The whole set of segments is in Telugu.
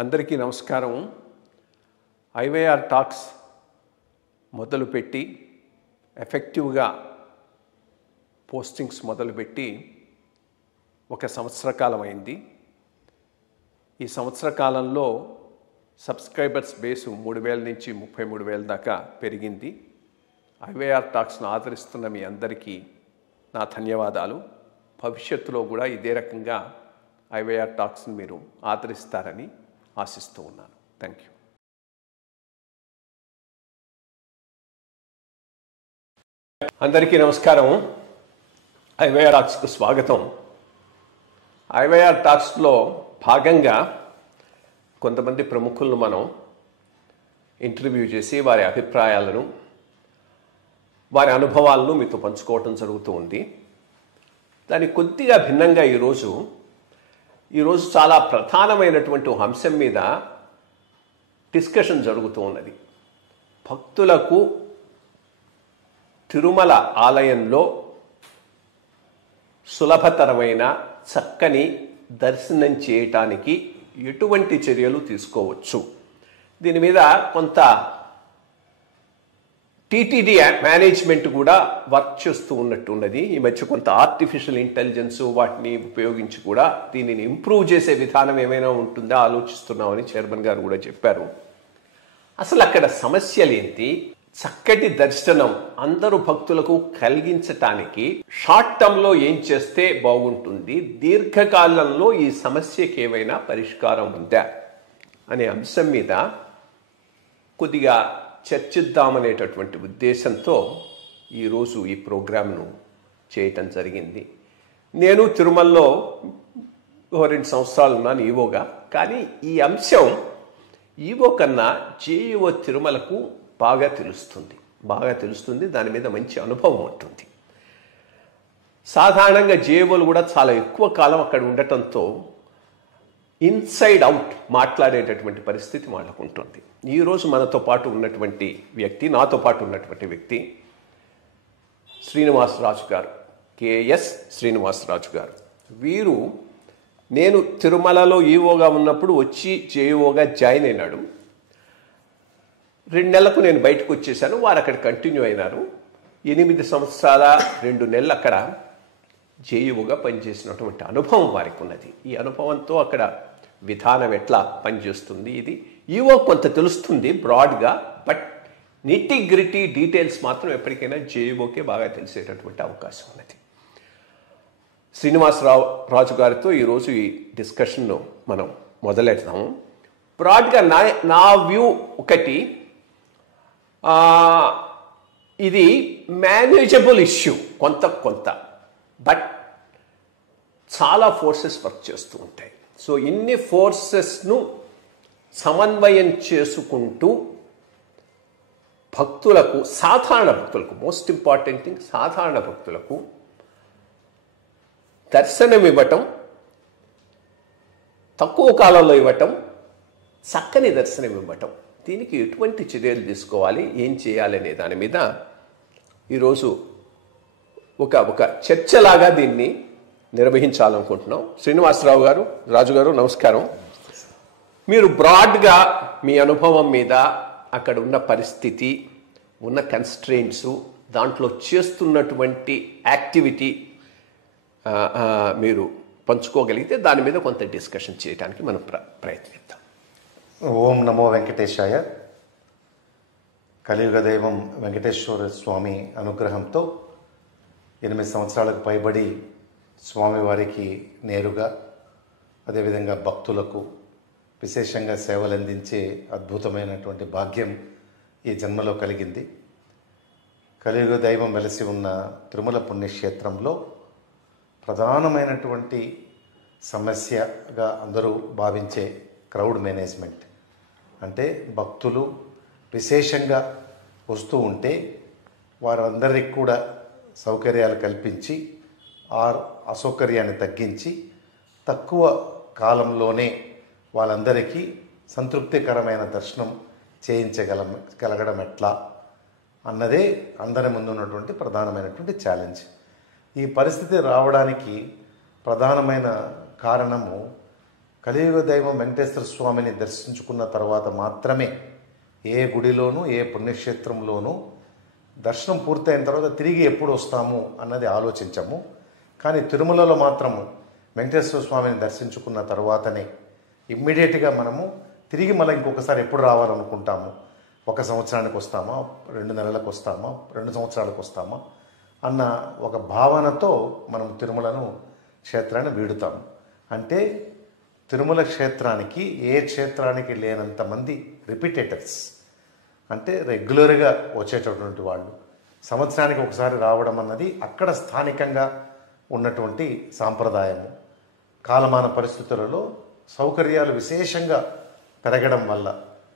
అందరికీ నమస్కారం. ఐవైఆర్ టాక్స్ మొదలుపెట్టి ఎఫెక్టివ్గా పోస్టింగ్స్ మొదలుపెట్టి ఒక సంవత్సర కాలం అయింది. ఈ సంవత్సర కాలంలో సబ్స్క్రైబర్స్ బేసు 3,000 నుంచి 33,000 దాకా పెరిగింది. ఐవైఆర్ టాక్స్ను ఆదరిస్తున్న మీ అందరికీ నా ధన్యవాదాలు. భవిష్యత్తులో కూడా ఇదే రకంగా ఐవైఆర్ టాక్స్ని మీరు ఆదరిస్తారని ఆశిస్తూ ఉన్నాను. Thank you. అందరికీ నమస్కారం. ఐవైఆర్ టాక్స్కు స్వాగతం. ఐవైఆర్ టాక్స్లో భాగంగా కొంతమంది ప్రముఖులను మనం ఇంటర్వ్యూ చేసి వారి అభిప్రాయాలను, వారి అనుభవాలను మీతో పంచుకోవటం జరుగుతూ ఉంది. దానికి కొద్దిగా భిన్నంగా ఈరోజు చాలా ప్రధానమైనటువంటి ఒక అంశం మీద డిస్కషన్ జరుగుతూ ఉన్నది. భక్తులకు తిరుమల ఆలయంలో సులభతరమైన చక్కని దర్శనం చేయటానికి ఎటువంటి చర్యలు తీసుకోవచ్చు, దీని మీద కొంత టీటీడీ మేనేజ్మెంట్ కూడా వర్క్ చేస్తూ ఉన్నట్టు ఉన్నది. ఈ మధ్య కొంత ఆర్టిఫిషియల్ ఇంటెలిజెన్స్ వాటిని ఉపయోగించి కూడా దీనిని ఇంప్రూవ్ చేసే విధానం ఏమైనా ఉంటుందా ఆలోచిస్తున్నామని చైర్మన్ గారు కూడా చెప్పారు. అసలు అక్కడ సమస్యలేంటి, చక్కటి దర్శనం అందరూ భక్తులకు కలిగించటానికి షార్ట్ టర్మ్లో ఏం చేస్తే బాగుంటుంది, దీర్ఘకాలంలో ఈ సమస్యకి ఏమైనా పరిష్కారం ఉందా అనే అంశం మీద కొద్దిగా చర్చిద్దామనేటటువంటి ఉద్దేశంతో ఈరోజు ఈ ప్రోగ్రాంను చేయటం జరిగింది. నేను తిరుమలలో 2 సంవత్సరాలు ఉన్నాను ఈవోగా. కానీ ఈ అంశం ఈవో కన్నా జేఈఓ తిరుమలకు బాగా తెలుస్తుంది. దాని మీద మంచి అనుభవం ఉంటుంది. సాధారణంగా జేఈఓలు కూడా చాలా ఎక్కువ కాలం అక్కడ ఉండటంతో ఇన్సైడ్ అవుట్ మాట్లాడేటటువంటి పరిస్థితి వాళ్ళకు ఉంటుంది. ఈరోజు నాతో పాటు ఉన్నటువంటి వ్యక్తి శ్రీనివాసరాజు గారు, కేఎస్ శ్రీనివాసరాజు గారు. వీరు నేను తిరుమలలో ఈవోగా ఉన్నప్పుడు వచ్చి జేఈఓగా జాయిన్ అయినాడు. 2 నెలలకు నేను బయటకు వచ్చేసాను. వారు అక్కడ కంటిన్యూ అయినారు. 8 సంవత్సరాల 2 నెలలు అక్కడ జేఈఓగా పనిచేసినటువంటి అనుభవం వారికి ఉన్నది. ఈ అనుభవంతో అక్కడ విధానం ఎట్లా పనిచేస్తుంది, ఇది ఈవో కొంత తెలుస్తుంది బ్రాడ్గా. బట్ నిట్టి గ్రిటీ డీటెయిల్స్ మాత్రం ఎప్పటికైనా జేఈఓకే బాగా తెలిసేటటువంటి అవకాశం ఉన్నది. శ్రీనివాసరాజు గారితో ఈరోజు ఈ డిస్కషన్ను మనం మొదలెడతాము. బ్రాడ్గా నా వ్యూ ఒకటి, ఇది మేనేజబుల్ ఇష్యూ కొంత, బట్ చాలా ఫోర్సెస్ వర్క్ చేస్తూ ఉంటాయి. సో ఇన్ని ఫోర్సెస్ను సమన్వయం చేసుకుంటూ సాధారణ భక్తులకు మోస్ట్ ఇంపార్టెంట్ థింగ్, సాధారణ భక్తులకు దర్శనం ఇవ్వటం, తక్కువ కాలంలో ఇవ్వటం, చక్కని దర్శనం ఇవ్వటం, దీనికి ఎటువంటి చర్యలు తీసుకోవాలి, ఏం చేయాలి అనే దాని మీద ఈరోజు ఒక చర్చలాగా దీన్ని నిర్వహించాలనుకుంటున్నాం. శ్రీనివాసరావు గారు, రాజు గారు, నమస్కారం. మీరు బ్రాడ్గా మీ అనుభవం మీద, అక్కడ ఉన్న పరిస్థితి, ఉన్న కన్స్ట్రెయింట్స్, దాంట్లో చేస్తున్నటువంటి యాక్టివిటీ మీరు పంచుకోగలిగితే దాని మీద కొంత డిస్కషన్ చేయడానికి మనం ప్రయత్నిద్దాం. ఓం నమో వెంకటేశాయ. కలియుగ దైవం వెంకటేశ్వర స్వామి అనుగ్రహంతో 8 సంవత్సరాలకు పైబడి స్వామివారికి నేరుగా, అదేవిధంగా భక్తులకు విశేషంగా సేవలు అందించే అద్భుతమైనటువంటి భాగ్యం ఈ జన్మలో కలిగింది. కలియుగ దైవం వెలసి ఉన్న తిరుమల పుణ్యక్షేత్రంలో ప్రధానమైనటువంటి సమస్యగా అందరూ భావించే క్రౌడ్ మేనేజ్మెంట్. అంటే భక్తులు విశేషంగా వస్తూ ఉంటే వారందరికీ కూడా సౌకర్యాలు కల్పించి అసౌకర్యాన్ని తగ్గించి తక్కువ కాలంలోనే వాళ్ళందరికీ సంతృప్తికరమైన దర్శనం చేయించగలగడం ఎట్లా అన్నదే అందరి ముందు ఉన్నటువంటి ప్రధానమైనటువంటి ఛాలెంజ్. ఈ పరిస్థితి రావడానికి ప్రధానమైన కారణము కలియుగ దైవం వెంకటేశ్వర స్వామిని దర్శించుకున్న తర్వాత మాత్రమే ఏ గుడిలోనూ ఏ పుణ్యక్షేత్రంలోనూ దర్శనం పూర్తయిన తర్వాత తిరిగి ఎప్పుడు వస్తాము అన్నది ఆలోచించము. కానీ తిరుమలలో మాత్రము వెంకటేశ్వర స్వామిని దర్శించుకున్న తర్వాతనే ఇమ్మీడియట్గా మనము తిరిగి మళ్ళీ ఇంకొకసారి ఎప్పుడు రావాలనుకుంటాము. 1 సంవత్సరానికి వస్తామా, 2 నెలలకు వస్తామా, 2 సంవత్సరాలకు వస్తామా అన్న ఒక భావనతో మనం తిరుమలను క్షేత్రాన్ని వీడుతాము. అంటే తిరుమల క్షేత్రానికి ఏ క్షేత్రానికి లేనంతమంది రిపీటేటర్స్, అంటే రెగ్యులర్గా వచ్చేటటువంటి వాళ్ళు, సంవత్సరానికి ఒకసారి రావడం అన్నది అక్కడ స్థానికంగా ఉన్నటువంటి సాంప్రదాయము. కాలమాన పరిస్థితులలో సౌకర్యాలు విశేషంగా పెరగడం వల్ల,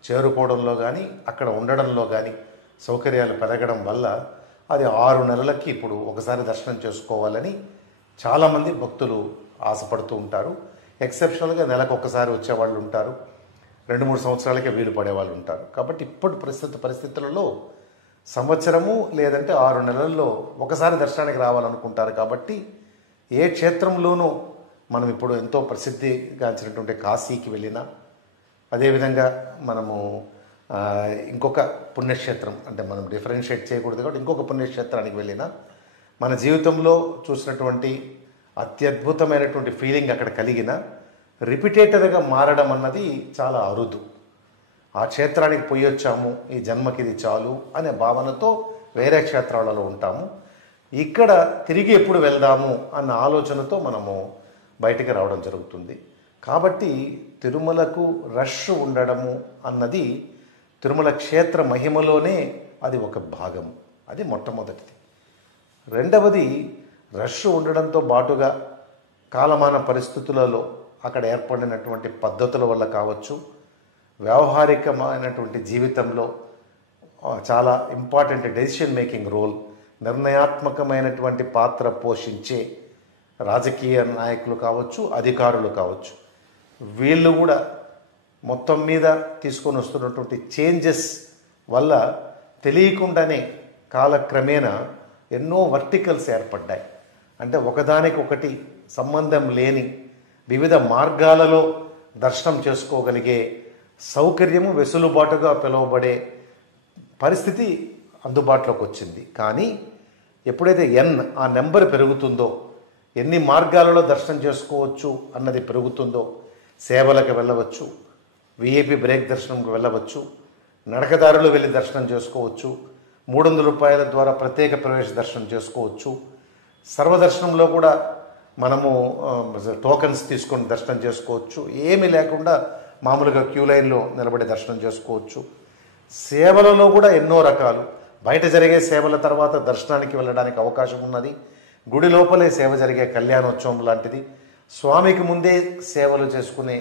చేరుకోవడంలో కానీ అక్కడ ఉండడంలో కానీ సౌకర్యాలు పెరగడం వల్ల అది 6 నెలలకి ఇప్పుడు ఒకసారి దర్శనం చేసుకోవాలని చాలామంది భక్తులు ఆశపడుతూ ఉంటారు. ఎక్సెప్షనల్గా నెలకు ఒకసారి వచ్చేవాళ్ళు ఉంటారు, 2-3 సంవత్సరాలకే వీలు పడేవాళ్ళు ఉంటారు. కాబట్టి ఇప్పుడు పరిస్థితులలో సంవత్సరము లేదంటే 6 నెలల్లో ఒకసారి దర్శనానికి రావాలనుకుంటారు. కాబట్టి ఏ క్షేత్రంలోనూ మనం ఇప్పుడు ఎంతో ప్రసిద్ధిగాంచినటువంటి కాశీకి వెళ్ళినా, అదేవిధంగా మనము ఇంకొక పుణ్యక్షేత్రం, అంటే మనం డిఫరెన్షియేట్ చేయకూడదు కాబట్టి ఇంకొక పుణ్యక్షేత్రానికి వెళ్ళినా మన జీవితంలో చూసినటువంటి అత్యద్భుతమైనటువంటి ఫీలింగ్ అక్కడ కలిగిన రిపీటేటర్గా మారడం అన్నది చాలా అరుదు. ఆ క్షేత్రానికి పోయి వచ్చాము, ఈ జన్మకి ఇది చాలు అనే భావనతో వేరే క్షేత్రాలలో ఉంటాము. ఇక్కడ తిరిగి ఎప్పుడు వెళ్దాము అన్న ఆలోచనతో మనము బయటికి రావడం జరుగుతుంది. కాబట్టి తిరుమలకు రష్ ఉండడము అన్నది తిరుమల క్షేత్ర మహిమలోనే అది ఒక భాగం. అది మొట్టమొదటిది. రెండవది, రష్ ఉండడంతో పాటుగా కాలమాన పరిస్థితులలో అక్కడ ఏర్పడినటువంటి పద్ధతుల వల్ల కావచ్చు, వ్యావహారికమైనటువంటి జీవితంలో చాలా ఇంపార్టెంట్ డెసిషన్ మేకింగ్ రోల్, నిర్ణయాత్మకమైనటువంటి పాత్ర పోషించే రాజకీయ నాయకులు కావచ్చు, అధికారులు కావచ్చు, వీళ్ళు కూడా మొత్తం మీద తీసుకొని వస్తున్నటువంటి చేంజెస్ వల్ల తెలియకుండానే కాలక్రమేణా ఎన్నో వర్టికల్స్ ఏర్పడ్డాయి. అంటే ఒకదానికొకటి సంబంధం లేని వివిధ మార్గాలలో దర్శనం చేసుకోగలిగే సౌకర్యము, వెసులుబాటుగా పిలువబడే పరిస్థితి అందుబాటులోకి వచ్చింది. కానీ ఎప్పుడైతే ఆ నెంబర్ పెరుగుతుందో, ఎన్ని మార్గాలలో దర్శనం చేసుకోవచ్చు అన్నది పెరుగుతుందో, సేవలకు వెళ్ళవచ్చు, విఐపి బ్రేక్ దర్శనంకు వెళ్ళవచ్చు, నడకదారులు వెళ్ళి దర్శనం చేసుకోవచ్చు, 300 రూపాయల ద్వారా ప్రత్యేక ప్రవేశ దర్శనం చేసుకోవచ్చు, సర్వదర్శనంలో కూడా మనము టోకన్స్ తీసుకొని దర్శనం చేసుకోవచ్చు, ఏమీ లేకుండా మామూలుగా క్యూ లైన్లో నిలబడి దర్శనం చేసుకోవచ్చు. సేవలలో కూడా ఎన్నో రకాలు, బయట జరిగే సేవల తర్వాత దర్శనానికి వెళ్ళడానికి అవకాశం ఉన్నది. గుడి లోపలే సేవ జరిగే కళ్యాణోత్సవం లాంటిది, స్వామికి ముందే సేవలు చేసుకునే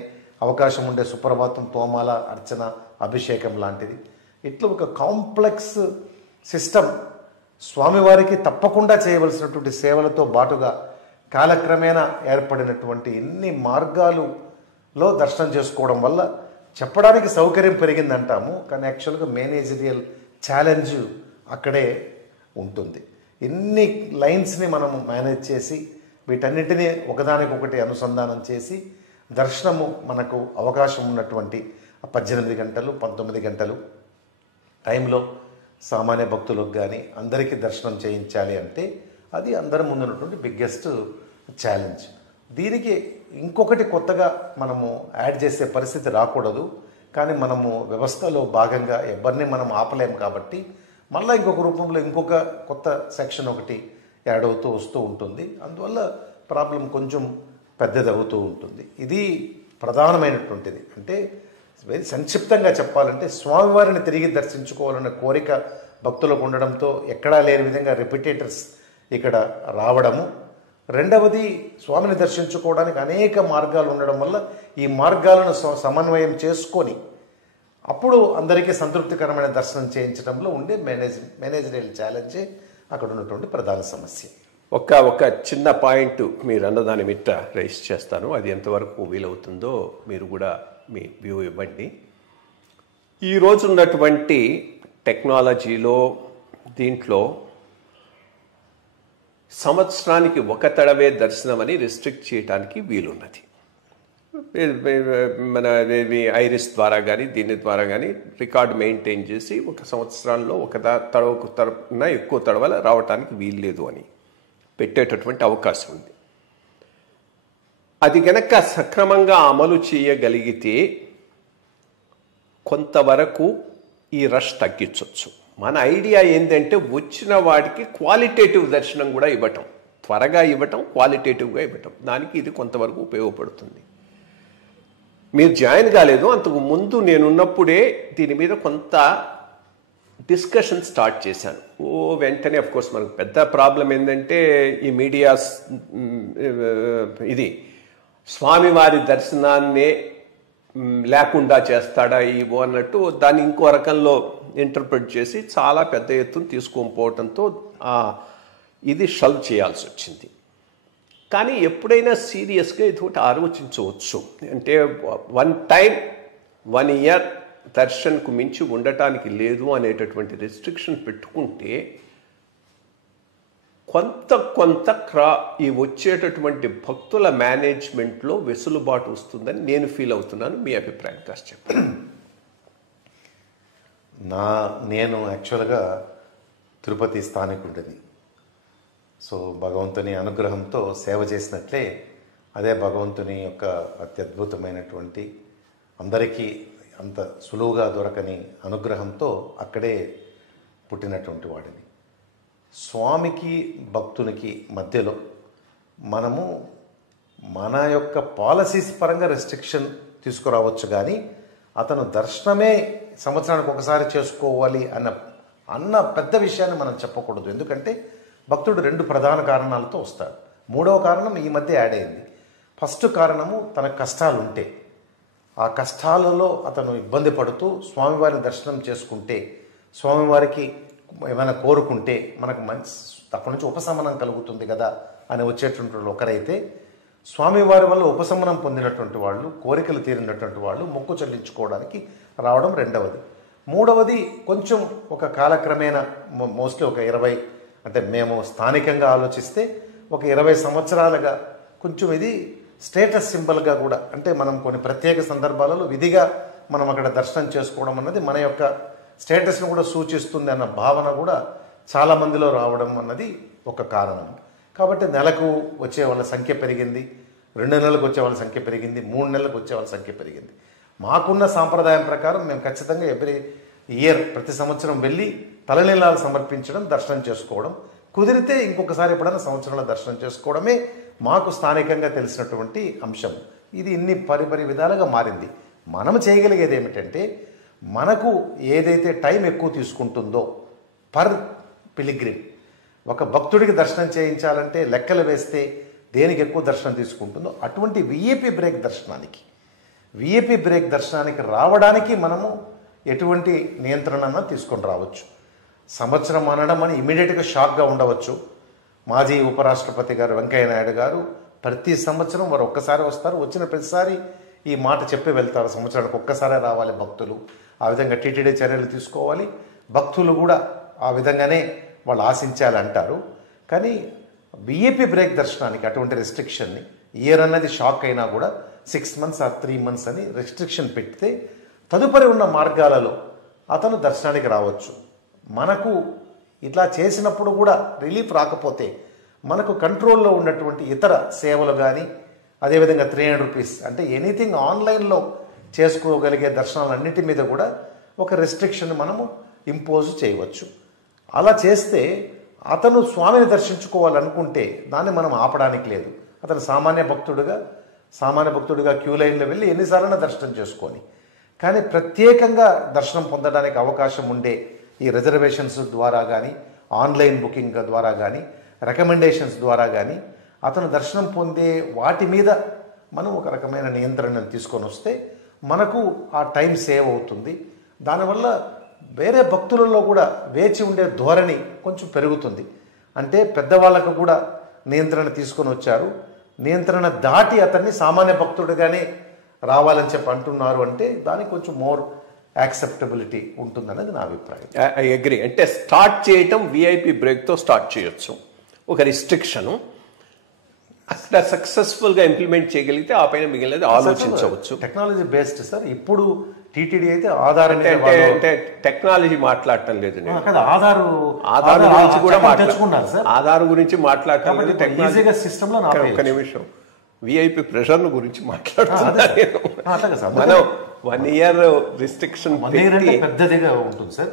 అవకాశం ఉండే సుప్రభాతం, తోమాల, అర్చన, అభిషేకం లాంటిది. ఇట్లా ఒక కాంప్లెక్స్ సిస్టమ్ స్వామివారికి తప్పకుండా చేయవలసినటువంటి సేవలతో బాటుగా కాలక్రమేణా ఏర్పడినటువంటి ఎన్ని మార్గాలులో దర్శనం చేసుకోవడం వల్ల చెప్పడానికి సౌకర్యం పెరిగిందంటాము, కానీ యాక్చువల్గా మేనేజరియల్ ఛాలెంజ్ అక్కడే ఉంటుంది. ఎన్ని లైన్స్ని మనము మేనేజ్ చేసి వీటన్నిటినీ ఒకదానికొకటి అనుసంధానం చేసి దర్శనము మనకు అవకాశం ఉన్నటువంటి 18 గంటలు 19 గంటలు టైంలో సామాన్య భక్తులకు కానీ అందరికీ దర్శనం చేయించాలి అంటే అది అందరి ముందున్నటువంటి బిగ్గెస్ట్ ఛాలెంజ్. దీనికి ఇంకొకటి కొత్తగా మనము యాడ్ చేసే పరిస్థితి రాకూడదు, కానీ మనము వ్యవస్థలో భాగంగా ఎవరిని మనం ఆపలేము కాబట్టి మళ్ళీ ఇంకొక రూపంలో ఇంకొక కొత్త సెక్షన్ ఒకటి యాడ్ అవుతూ వస్తూ ఉంటుంది. అందువల్ల ప్రాబ్లం కొంచెం పెద్దది అవుతూ ఉంటుంది. ఇది ప్రధానమైనటువంటిది. అంటే వెరీ సంక్షిప్తంగా చెప్పాలంటే స్వామివారిని తిరిగి దర్శించుకోవాలన్న కోరిక భక్తులకు ఉండడంతో ఎక్కడా లేని విధంగా రిపీటేటర్స్ ఇక్కడ రావడము. రెండవది, స్వామిని దర్శించుకోవడానికి అనేక మార్గాలు ఉండడం వల్ల ఈ మార్గాలను సమన్వయం చేసుకొని అప్పుడు అందరికీ సంతృప్తికరమైన దర్శనం చేయించడంలో ఉండే మేనేజరియల్ ఛాలెంజే అక్కడ ఉన్నటువంటి ప్రధాన సమస్య. ఒక చిన్న పాయింట్ మీరు అన్నదాని మిట్ట రైస్ చేస్తాను, అది ఎంతవరకు వీలవుతుందో మీరు కూడా మీ వ్యూ ఇవ్వండి. ఈరోజు ఉన్నటువంటి టెక్నాలజీలో దీంట్లో సంవత్సరానికి ఒక తడవే దర్శనం అని రిస్ట్రిక్ట్ చేయడానికి వీలున్నది. మన ఐరిస్ ద్వారా కానీ దీని ద్వారా కానీ రికార్డు మెయింటైన్ చేసి 1 సంవత్సరాల్లో ఒక తడవన ఎక్కువ తడవల రావటానికి వీల్లేదు అని పెట్టేటటువంటి అవకాశం ఉంది. అది గనక సక్రమంగా అమలు చేయగలిగితే కొంతవరకు ఈ రష్ తగ్గించవచ్చు. మన ఐడియా ఏంటంటే వచ్చిన వాడికి క్వాలిటేటివ్ దర్శనం కూడా ఇవ్వటం, త్వరగా ఇవ్వటం, క్వాలిటేటివ్గా ఇవ్వటం. దానికి ఇది కొంతవరకు ఉపయోగపడుతుంది. మీరు జాయిన్ కాలేదు, అంతకు ముందు నేనున్నప్పుడే దీని మీద కొంత డిస్కషన్ స్టార్ట్ చేశాను. వెంటనే అఫ్కోర్స్ మనకు పెద్ద ప్రాబ్లం ఏంటంటే ఈ మీడియా ఇది స్వామివారి దర్శనాన్నే లేకుండా చేస్తాడా ఈవో అన్నట్టు దాన్ని ఇంకో రకంలో ఇంటర్ప్రిట్ చేసి చాలా పెద్ద ఎత్తున తీసుకొని పోవడంతో ఇది షల్వ్ చేయాల్సి వచ్చింది. కానీ ఎప్పుడైనా సీరియస్గా ఇది ఒకటి ఆలోచించవచ్చు. అంటే 1 టైం 1 ఇయర్ దర్శన్కు మించి ఉండటానికి లేదు అనేటటువంటి రెస్ట్రిక్షన్ పెట్టుకుంటే కొంత ఈ వచ్చేటటువంటి భక్తుల మేనేజ్మెంట్లో వెసులుబాటు వస్తుందని నేను ఫీల్ అవుతున్నాను. మీ అభిప్రాయం కాస్త చెప్పండి. నేను యాక్చువల్గా తిరుపతి స్థానికుడిని. సో భగవంతుని అనుగ్రహంతో సేవ చేసినట్లే అదే భగవంతుని యొక్క అత్యద్భుతమైనటువంటి అందరికీ అంత సులువుగా దొరకని అనుగ్రహంతో అక్కడే పుట్టినటువంటి వాడిని. స్వామికి భక్తునికి మధ్యలో మనము మన యొక్క పాలసీస్ పరంగా రెస్ట్రిక్షన్ తీసుకురావచ్చు, కానీ అతను దర్శనమే సంవత్సరానికి ఒకసారి చేసుకోవాలి అన్న పెద్ద విషయాన్ని మనం చెప్పకూడదు. ఎందుకంటే భక్తుడు 2 ప్రధాన కారణాలతో వస్తాడు. 3వ కారణం ఈ మధ్య యాడ్ అయింది. ఫస్ట్ కారణము తన కష్టాలు ఉంటే, ఆ కష్టాలలో అతను ఇబ్బంది పడుతూ స్వామివారిని దర్శనం చేసుకుంటే, స్వామివారికి ఏమైనా కోరుకుంటే మనకు మంచి అక్కడి నుంచి ఉపశమనం కలుగుతుంది కదా అని వచ్చేటువంటి వాళ్ళు ఒకరైతే, స్వామివారి వల్ల ఉపశమనం పొందినటువంటి వాళ్ళు, కోరికలు తీరినటువంటి వాళ్ళు మొక్కు చెల్లించుకోవడానికి రావడం రెండవది. మూడవది కొంచెం ఒక కాలక్రమేణా మోస్ట్లీ ఒక 20 అంటే మేము స్థానికంగా ఆలోచిస్తే ఒక 20 సంవత్సరాలుగా కొంచెం ఇది స్టేటస్ సింబల్గా కూడా, అంటే మనం కొన్ని ప్రత్యేక సందర్భాలలో విధిగా మనం అక్కడ దర్శనం చేసుకోవడం అన్నది మన యొక్క స్టేటస్ను కూడా సూచిస్తుంది అన్న భావన కూడా చాలామందిలో రావడం అన్నది ఒక కారణం. కాబట్టి నెలకు వచ్చే వాళ్ళ సంఖ్య పెరిగింది, 2 నెలలకు వచ్చే వాళ్ళ సంఖ్య పెరిగింది, 3 నెలలకు వచ్చే వాళ్ళ సంఖ్య పెరిగింది. మాకున్న సాంప్రదాయం ప్రకారం మేము ఖచ్చితంగా ఎవ్రీ ఇయర్ ప్రతి సంవత్సరం వెళ్ళి తలనీలాలు సమర్పించడం, దర్శనం చేసుకోవడం, కుదిరితే ఇంకొకసారి ఎప్పుడైనా సంవత్సరంలో దర్శనం చేసుకోవడమే మాకు స్థానికంగా తెలిసినటువంటి అంశం. ఇది ఇన్ని పరిపరి విధాలుగా మారింది. మనం చేయగలిగేది ఏమిటంటే, మనకు ఏదైతే టైం ఎక్కువ తీసుకుంటుందో పర్ పిలిగ్రిమ్, ఒక భక్తుడికి దర్శనం చేయించాలంటే లెక్కలు వేస్తే దేనికి ఎక్కువ దర్శనం తీసుకుంటుందో అటువంటి విఐపి బ్రేక్ దర్శనానికి రావడానికి మనము ఎటువంటి నియంత్రణ తీసుకొని రావచ్చు. సంవత్సరం అనడం అని ఇమీడియట్గా షాక్గా ఉండవచ్చు. మాజీ ఉపరాష్ట్రపతి గారు వెంకయ్య నాయుడు గారు ప్రతి సంవత్సరం వారు ఒక్కసారి వస్తారు, వచ్చిన ప్రతిసారి ఈ మాట చెప్పి వెళ్తారు, సంవత్సరానికి ఒక్కసారే రావాలి భక్తులు, ఆ విధంగా టీటీడీ చర్యలు తీసుకోవాలి, భక్తులు కూడా ఆ విధంగానే వాళ్ళు ఆశించాలి అంటారు. కానీ విఐపి బ్రేక్ దర్శనానికి అటువంటి రెస్ట్రిక్షన్ని ఇయర్ అన్నది షాక్ అయినా కూడా 6 months ఆర్ 3 months అని రెస్ట్రిక్షన్ పెడితే తదుపరి ఉన్న మార్గాలలో అతను దర్శనానికి రావచ్చు. మనకు ఇట్లా చేసినప్పుడు కూడా రిలీఫ్ రాకపోతే మనకు కంట్రోల్లో ఉన్నటువంటి ఇతర సేవలు కానీ, అదేవిధంగా 300 రూపీస్ అంటే ఎనీథింగ్ ఆన్లైన్లో చేసుకోగలిగే దర్శనాలన్నిటి మీద కూడా ఒక రెస్ట్రిక్షన్ మనము ఇంపోజ్ చేయవచ్చు. అలా చేస్తే అతను స్వామిని దర్శించుకోవాలనుకుంటే దాన్ని మనం ఆపడానికి లేదు. అతను సామాన్య భక్తుడిగా క్యూ లైన్లో వెళ్ళి ఎన్నిసార్లు దర్శనం చేసుకొని, కానీ ప్రత్యేకంగా దర్శనం పొందడానికి అవకాశం ఉండే ఈ రిజర్వేషన్స్ ద్వారా కానీ, ఆన్లైన్ బుకింగ్ ద్వారా కానీ, రికమెండేషన్స్ ద్వారా కానీ అతను దర్శనం పొందే వాటి మీద మనం ఒక రకమైన నియంత్రణను తీసుకొని వస్తే మనకు ఆ టైం సేవ్ అవుతుంది. దానివల్ల వేరే భక్తులలో కూడా వేచి ఉండే ధోరణి కొంచెం పెరుగుతుంది. అంటే పెద్దవాళ్ళకు కూడా నియంత్రణ తీసుకొని వచ్చారు, నియంత్రణ దాటి అతన్ని సామాన్య భక్తుడిగానే రావాలని చెప్పి అంటున్నారు అంటే దానికి కొంచెం మోర్ యాక్సెప్టబిలిటీ ఉంటుందనేది నా అభిప్రాయం. I agree. అంటే స్టార్ట్ చేయటం విఐపి బ్రేక్తో స్టార్ట్ చేయొచ్చు, ఒక రిస్ట్రిక్షను. అక్కడ సక్సెస్ఫుల్ గా ఇంప్లిమెంట్ చేయగలిగితే ఆ పైన మిగిలినది ఆలోచించవచ్చు. Technology based sir. ఇప్పుడు టీటీడీ అయితే ఆధార్ అంటే టెక్నాలజీ మాట్లాడటం లేదు నేను. ఆధార్ గురించి కూడా తెచ్చుకున్నారు సార్. ఆధార్ గురించి మాట్లాడటం లేదు. టెక్నాలజీ సిస్టమ్ లో ఒక్క నిమిషం విఐపి ప్రెషర్ గురించి మాట్లాడుతున్నాను. మనం 1 year రిస్ట్రిక్షన్ పెద్దదిగా ఉంటుంది సార్.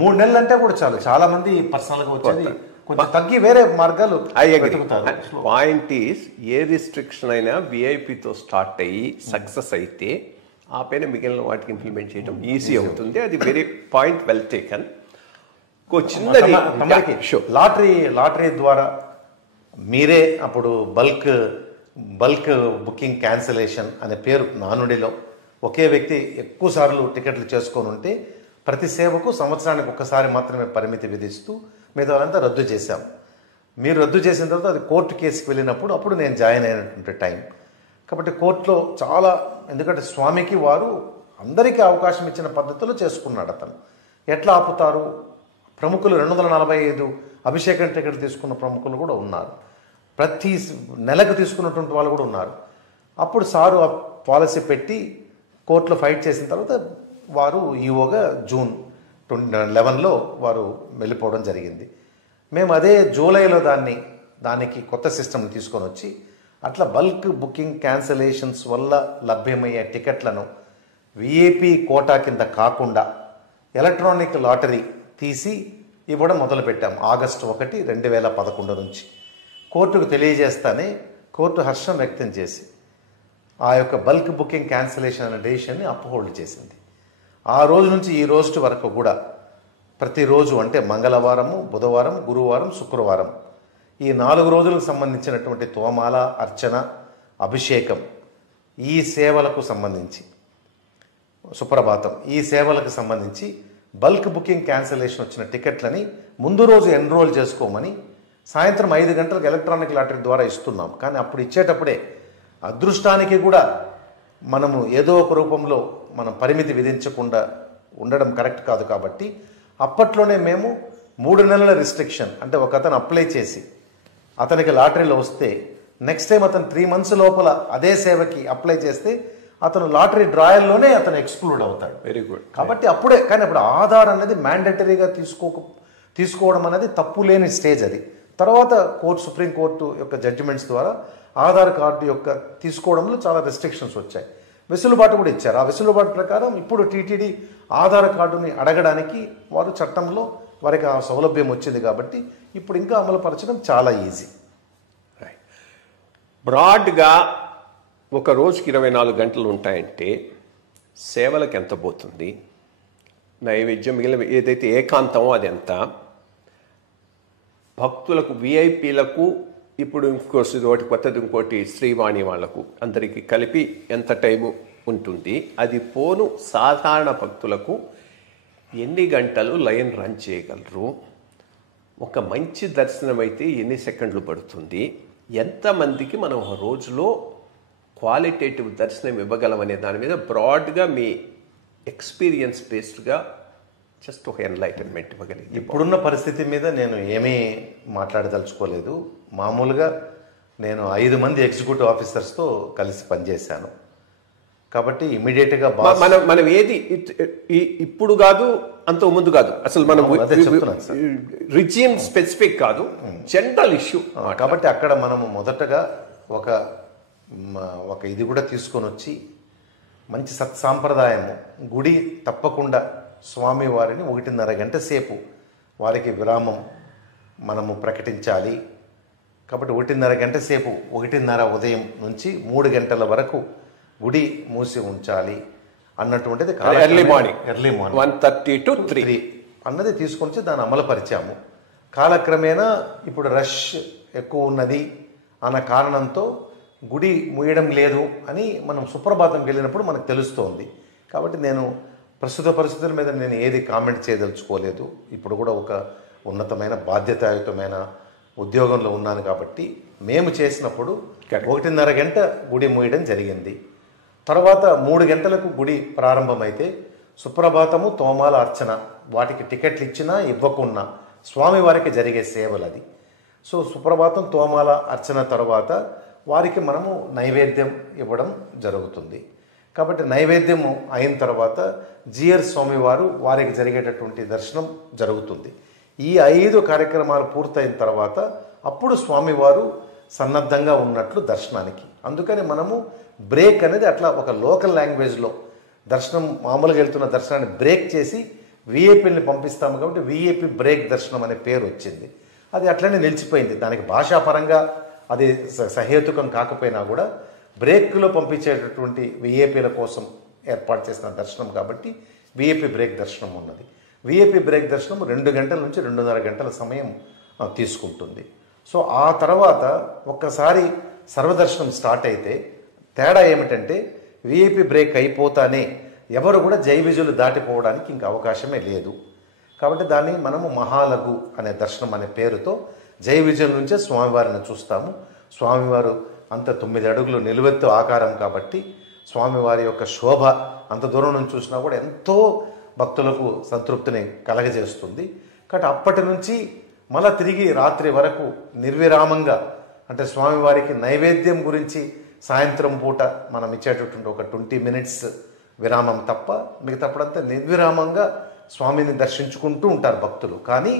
3 నెలలు అంటే కూడా చాలు. చాలా మంది పర్సనల్ గా వచ్చేది కొంచెం తగ్గి వేరే మార్గాలు పాయింట్ ఈస్ ఏ రిస్ట్రిక్షన్ అయినా విఐపితో స్టార్ట్ అయ్యి సక్సెస్ అయితే ఆ పైన మిగిలిన వాటికి ఇంప్లిమెంట్ చేయడం ఈజీ అవుతుంది. అది వెరీ పాయింట్ వెల్ టేకన్. చిన్నది లాటరీ ద్వారా మీరే అప్పుడు బల్క్ బుకింగ్ క్యాన్సిలేషన్ అనే పేరు నానుడిలో ఒకే వ్యక్తి ఎక్కువ సార్లు టికెట్లు చేసుకొని ఉంటే ప్రతి సేవకు సంవత్సరానికి ఒక్కసారి మాత్రమే పరిమితి విధిస్తూ మిగతాదంతా రద్దు చేశాం. మీరు రద్దు చేసిన తర్వాత అది కోర్టు కేసుకి వెళ్ళినప్పుడు అప్పుడు నేను జాయిన్ అయినటువంటి టైం. కాబట్టి కోర్టులో చాలా, ఎందుకంటే స్వామికి వారు అందరికీ అవకాశం ఇచ్చిన పద్ధతిలో చేసుకున్నాడు. అతను ఎట్లా ఆపుతారు? ప్రముఖులు 245 అభిషేకం టికెట్ తీసుకున్న ప్రముఖులు కూడా ఉన్నారు. ప్రతి నెలకు తీసుకున్నటువంటి వాళ్ళు కూడా ఉన్నారు. అప్పుడు సారు ఆ పాలసీ పెట్టి కోర్టులో ఫైట్ చేసిన తర్వాత వారు ఈఓగా June 2011లో వారు వెళ్ళిపోవడం జరిగింది. మేము అదే జూలైలో దానికి కొత్త సిస్టమ్ని తీసుకొని వచ్చి అట్లా బల్క్ బుకింగ్ క్యాన్సిలేషన్స్ వల్ల లభ్యమయ్యే టికెట్లను విఐపి కోటా కింద కాకుండా ఎలక్ట్రానిక్ లాటరీ తీసి ఇవ్వడం మొదలుపెట్టాం August 1, 2011 నుంచి. కోర్టుకు తెలియజేస్తానే కోర్టు హర్షం వ్యక్తం చేసి ఆ యొక్క బల్క్ బుకింగ్ క్యాన్సిలేషన్ అనే డెసిషన్ని అప్హోల్డ్ చేసింది. ఆ రోజు నుంచి ఈ రోజు వరకు కూడా ప్రతిరోజు, అంటే మంగళవారము, బుధవారం, గురువారం, శుక్రవారం, ఈ 4 రోజులకు సంబంధించినటువంటి తోమాల, అర్చన, అభిషేకం, ఈ సేవలకు సంబంధించి, సుప్రభాతం, ఈ సేవలకు సంబంధించి బల్క్ బుకింగ్ క్యాన్సిలేషన్ వచ్చిన టికెట్లని ముందు రోజు ఎన్రోల్ చేసుకోమని సాయంత్రం 5 గంటలకు ఎలక్ట్రానిక్ లాటరీ ద్వారా ఇస్తున్నాం. కానీ అప్పుడు ఇచ్చేటప్పుడే అదృష్టానికి కూడా మనము ఏదో ఒక రూపంలో మనం పరిమితి విధించకుండా ఉండడం కరెక్ట్ కాదు. కాబట్టి అప్పట్లోనే మేము 3 నెలల రిస్ట్రిక్షన్, అంటే ఒక అతను అప్లై చేసి అతనికి లాటరీలో వస్తే నెక్స్ట్ టైం అతను 3 months లోపల అదే సేవకి అప్లై చేస్తే అతను లాటరీ డ్రాయల్లోనే అతను ఎక్స్క్లూడ్ అవుతాడు. Very good. కాబట్టి అప్పుడే, కానీ అప్పుడు ఆధార్ అనేది మ్యాండేటరీగా తీసుకోవడం అనేది తప్పు లేని స్టేజ్. అది తర్వాత సుప్రీంకోర్టు యొక్క జడ్జిమెంట్స్ ద్వారా ఆధార్ కార్డు యొక్క తీసుకోవడంలో చాలా రెస్ట్రిక్షన్స్ వచ్చాయి. వెసులుబాటు కూడా ఇచ్చారు. ఆ వెసులుబాటు ప్రకారం ఇప్పుడు టీటీడీ ఆధార్ కార్డుని అడగడానికి వారు చట్టంలో వారికి ఆ సౌలభ్యం వచ్చింది. కాబట్టి ఇప్పుడు ఇంకా అమలు పరచడం చాలా ఈజీ. బ్రాడ్గా ఒక రోజుకి 24 గంటలు ఉంటాయంటే సేవలకు ఎంత పోతుంది? నైవేద్యం మిగిలిన ఏదైతే ఏకాంతమో అది ఎంత? భక్తులకు, విఐపీలకు, ఇప్పుడు ఒకటి కొత్తది, ఇంకోటి శ్రీవాణి వాళ్లకు, అందరికీ కలిపి ఎంత టైము ఉంటుంది? అది పోను సాధారణ భక్తులకు ఎన్ని గంటలు లైన్ రన్ చేయగలరు? ఒక మంచి దర్శనం అయితే ఎన్ని సెకండ్లు పడుతుంది? ఎంతమందికి మనం రోజులో క్వాలిటేటివ్ దర్శనం ఇవ్వగలమనే దాని మీద బ్రాడ్గా మీ ఎక్స్పీరియన్స్ బేస్డ్గా జస్ట్ ఒక ఎన్లైటన్మెంట్ ఇవ్వగలిగింది. ఇప్పుడున్న పరిస్థితి మీద నేను ఏమీ మాట్లాడదలుచుకోలేదు. మామూలుగా నేను 5 మంది ఎగ్జిక్యూటివ్ ఆఫీసర్స్తో కలిసి పనిచేశాను. కాబట్టి ఇమీడియట్గా మనం ఏది ఇప్పుడు కాదు, అంత ముందు కాదు, అసలు మనం రిజియన్ స్పెసిఫిక్ కాదు, జనరల్ ఇష్యూ. కాబట్టి అక్కడ మనము మొదటగా ఒక ఇది కూడా తీసుకొని వచ్చి మంచి సత్సాంప్రదాయము, గుడి తప్పకుండా స్వామి వారిని 1.5 గంట సేపు వారికి విరామం మనము ప్రకటించాలి. కాబట్టి 1.5 గంట సేపు, 1:30 ఉదయం నుంచి 3 గంటల వరకు గుడి మూసి ఉంచాలి అన్నటువంటిది ఎర్లీ మార్నింగ్ 1:30 to 3 అన్నది తీసుకొని దాన్ని అమలుపరిచాము. కాలక్రమేణా ఇప్పుడు రష్ ఎక్కువ ఉన్నది అన్న కారణంతో గుడి మూయడం లేదు అని మనం సుప్రభాతంకి వెళ్ళినప్పుడు మనకు తెలుస్తోంది. కాబట్టి నేను ప్రస్తుత పరిస్థితుల మీద నేను ఏది కామెంట్ చేయదలుచుకోలేదు. ఇప్పుడు కూడా ఒక ఉన్నతమైన బాధ్యతాయుతమైన ఉద్యోగంలో ఉన్నాను. కాబట్టి మేము చేసినప్పుడు 1:30 గంట గుడి మూయడం జరిగింది. తర్వాత 3 గంటలకు గుడి ప్రారంభమైతే సుప్రభాతము, తోమాల, అర్చన, వాటికి టికెట్లు ఇచ్చినా ఇవ్వకున్నా స్వామివారికి జరిగే సేవలు అది. సో సుప్రభాతం తోమాల అర్చన తర్వాత వారికి మనము నైవేద్యం ఇవ్వడం జరుగుతుంది. కాబట్టి నైవేద్యము అయిన తర్వాత జిఆర్ స్వామివారు వారికి జరిగేటటువంటి దర్శనం జరుగుతుంది. ఈ 5 కార్యక్రమాలు పూర్తయిన తర్వాత అప్పుడు స్వామివారు సన్నద్ధంగా ఉన్నట్లు దర్శనానికి. అందుకని మనము బ్రేక్ అనేది అట్లా ఒక లోకల్ లాంగ్వేజ్లో దర్శనం మామూలుగా వెళ్తున్న దర్శనాన్ని బ్రేక్ చేసి విఐపీని పంపిస్తాము కాబట్టి విఐపి బ్రేక్ దర్శనం అనే పేరు వచ్చింది. అది అట్లనే నిలిచిపోయింది. దానికి భాషాపరంగా అది సహేతుకం కాకపోయినా కూడా బ్రేక్లో పంపించేటటువంటి విఐపీల కోసం ఏర్పాటు చేసిన దర్శనం కాబట్టి విఐపి బ్రేక్ దర్శనం ఉన్నది. విఐపి బ్రేక్ దర్శనం 2 గంటల నుంచి 2.5 గంటల సమయం తీసుకుంటుంది. సో ఆ తర్వాత ఒక్కసారి సర్వదర్శనం స్టార్ట్ అయితే తేడా ఏమిటంటే విఐపి బ్రేక్ అయిపోతానే ఎవరు కూడా జైవిజులు దాటిపోవడానికి ఇంకా అవకాశమే లేదు. కాబట్టి దాన్ని మనము మహాలఘు అనే దర్శనం అనే పేరుతో జైవిజుల నుంచే స్వామివారిని చూస్తాము. స్వామివారు అంత 9 అడుగులు నిలువెత్తు ఆకారం కాబట్టి స్వామివారి యొక్క శోభ అంత దూరం నుంచి చూసినా కూడా ఎంతో భక్తులకు సంతృప్తిని కలగజేస్తుంది. కాబట్టి అప్పటి నుంచి మళ్ళీ తిరిగి రాత్రి వరకు నిర్విరామంగా అంటే స్వామివారికి నైవేద్యం గురించి సాయంత్రం పూట మనం ఇచ్చేటటువంటి ఒక 20 మినిట్స్ విరామం తప్ప మిగతాప్పుడంతా నిర్విరామంగా స్వామిని దర్శించుకుంటూ ఉంటారు భక్తులు. కానీ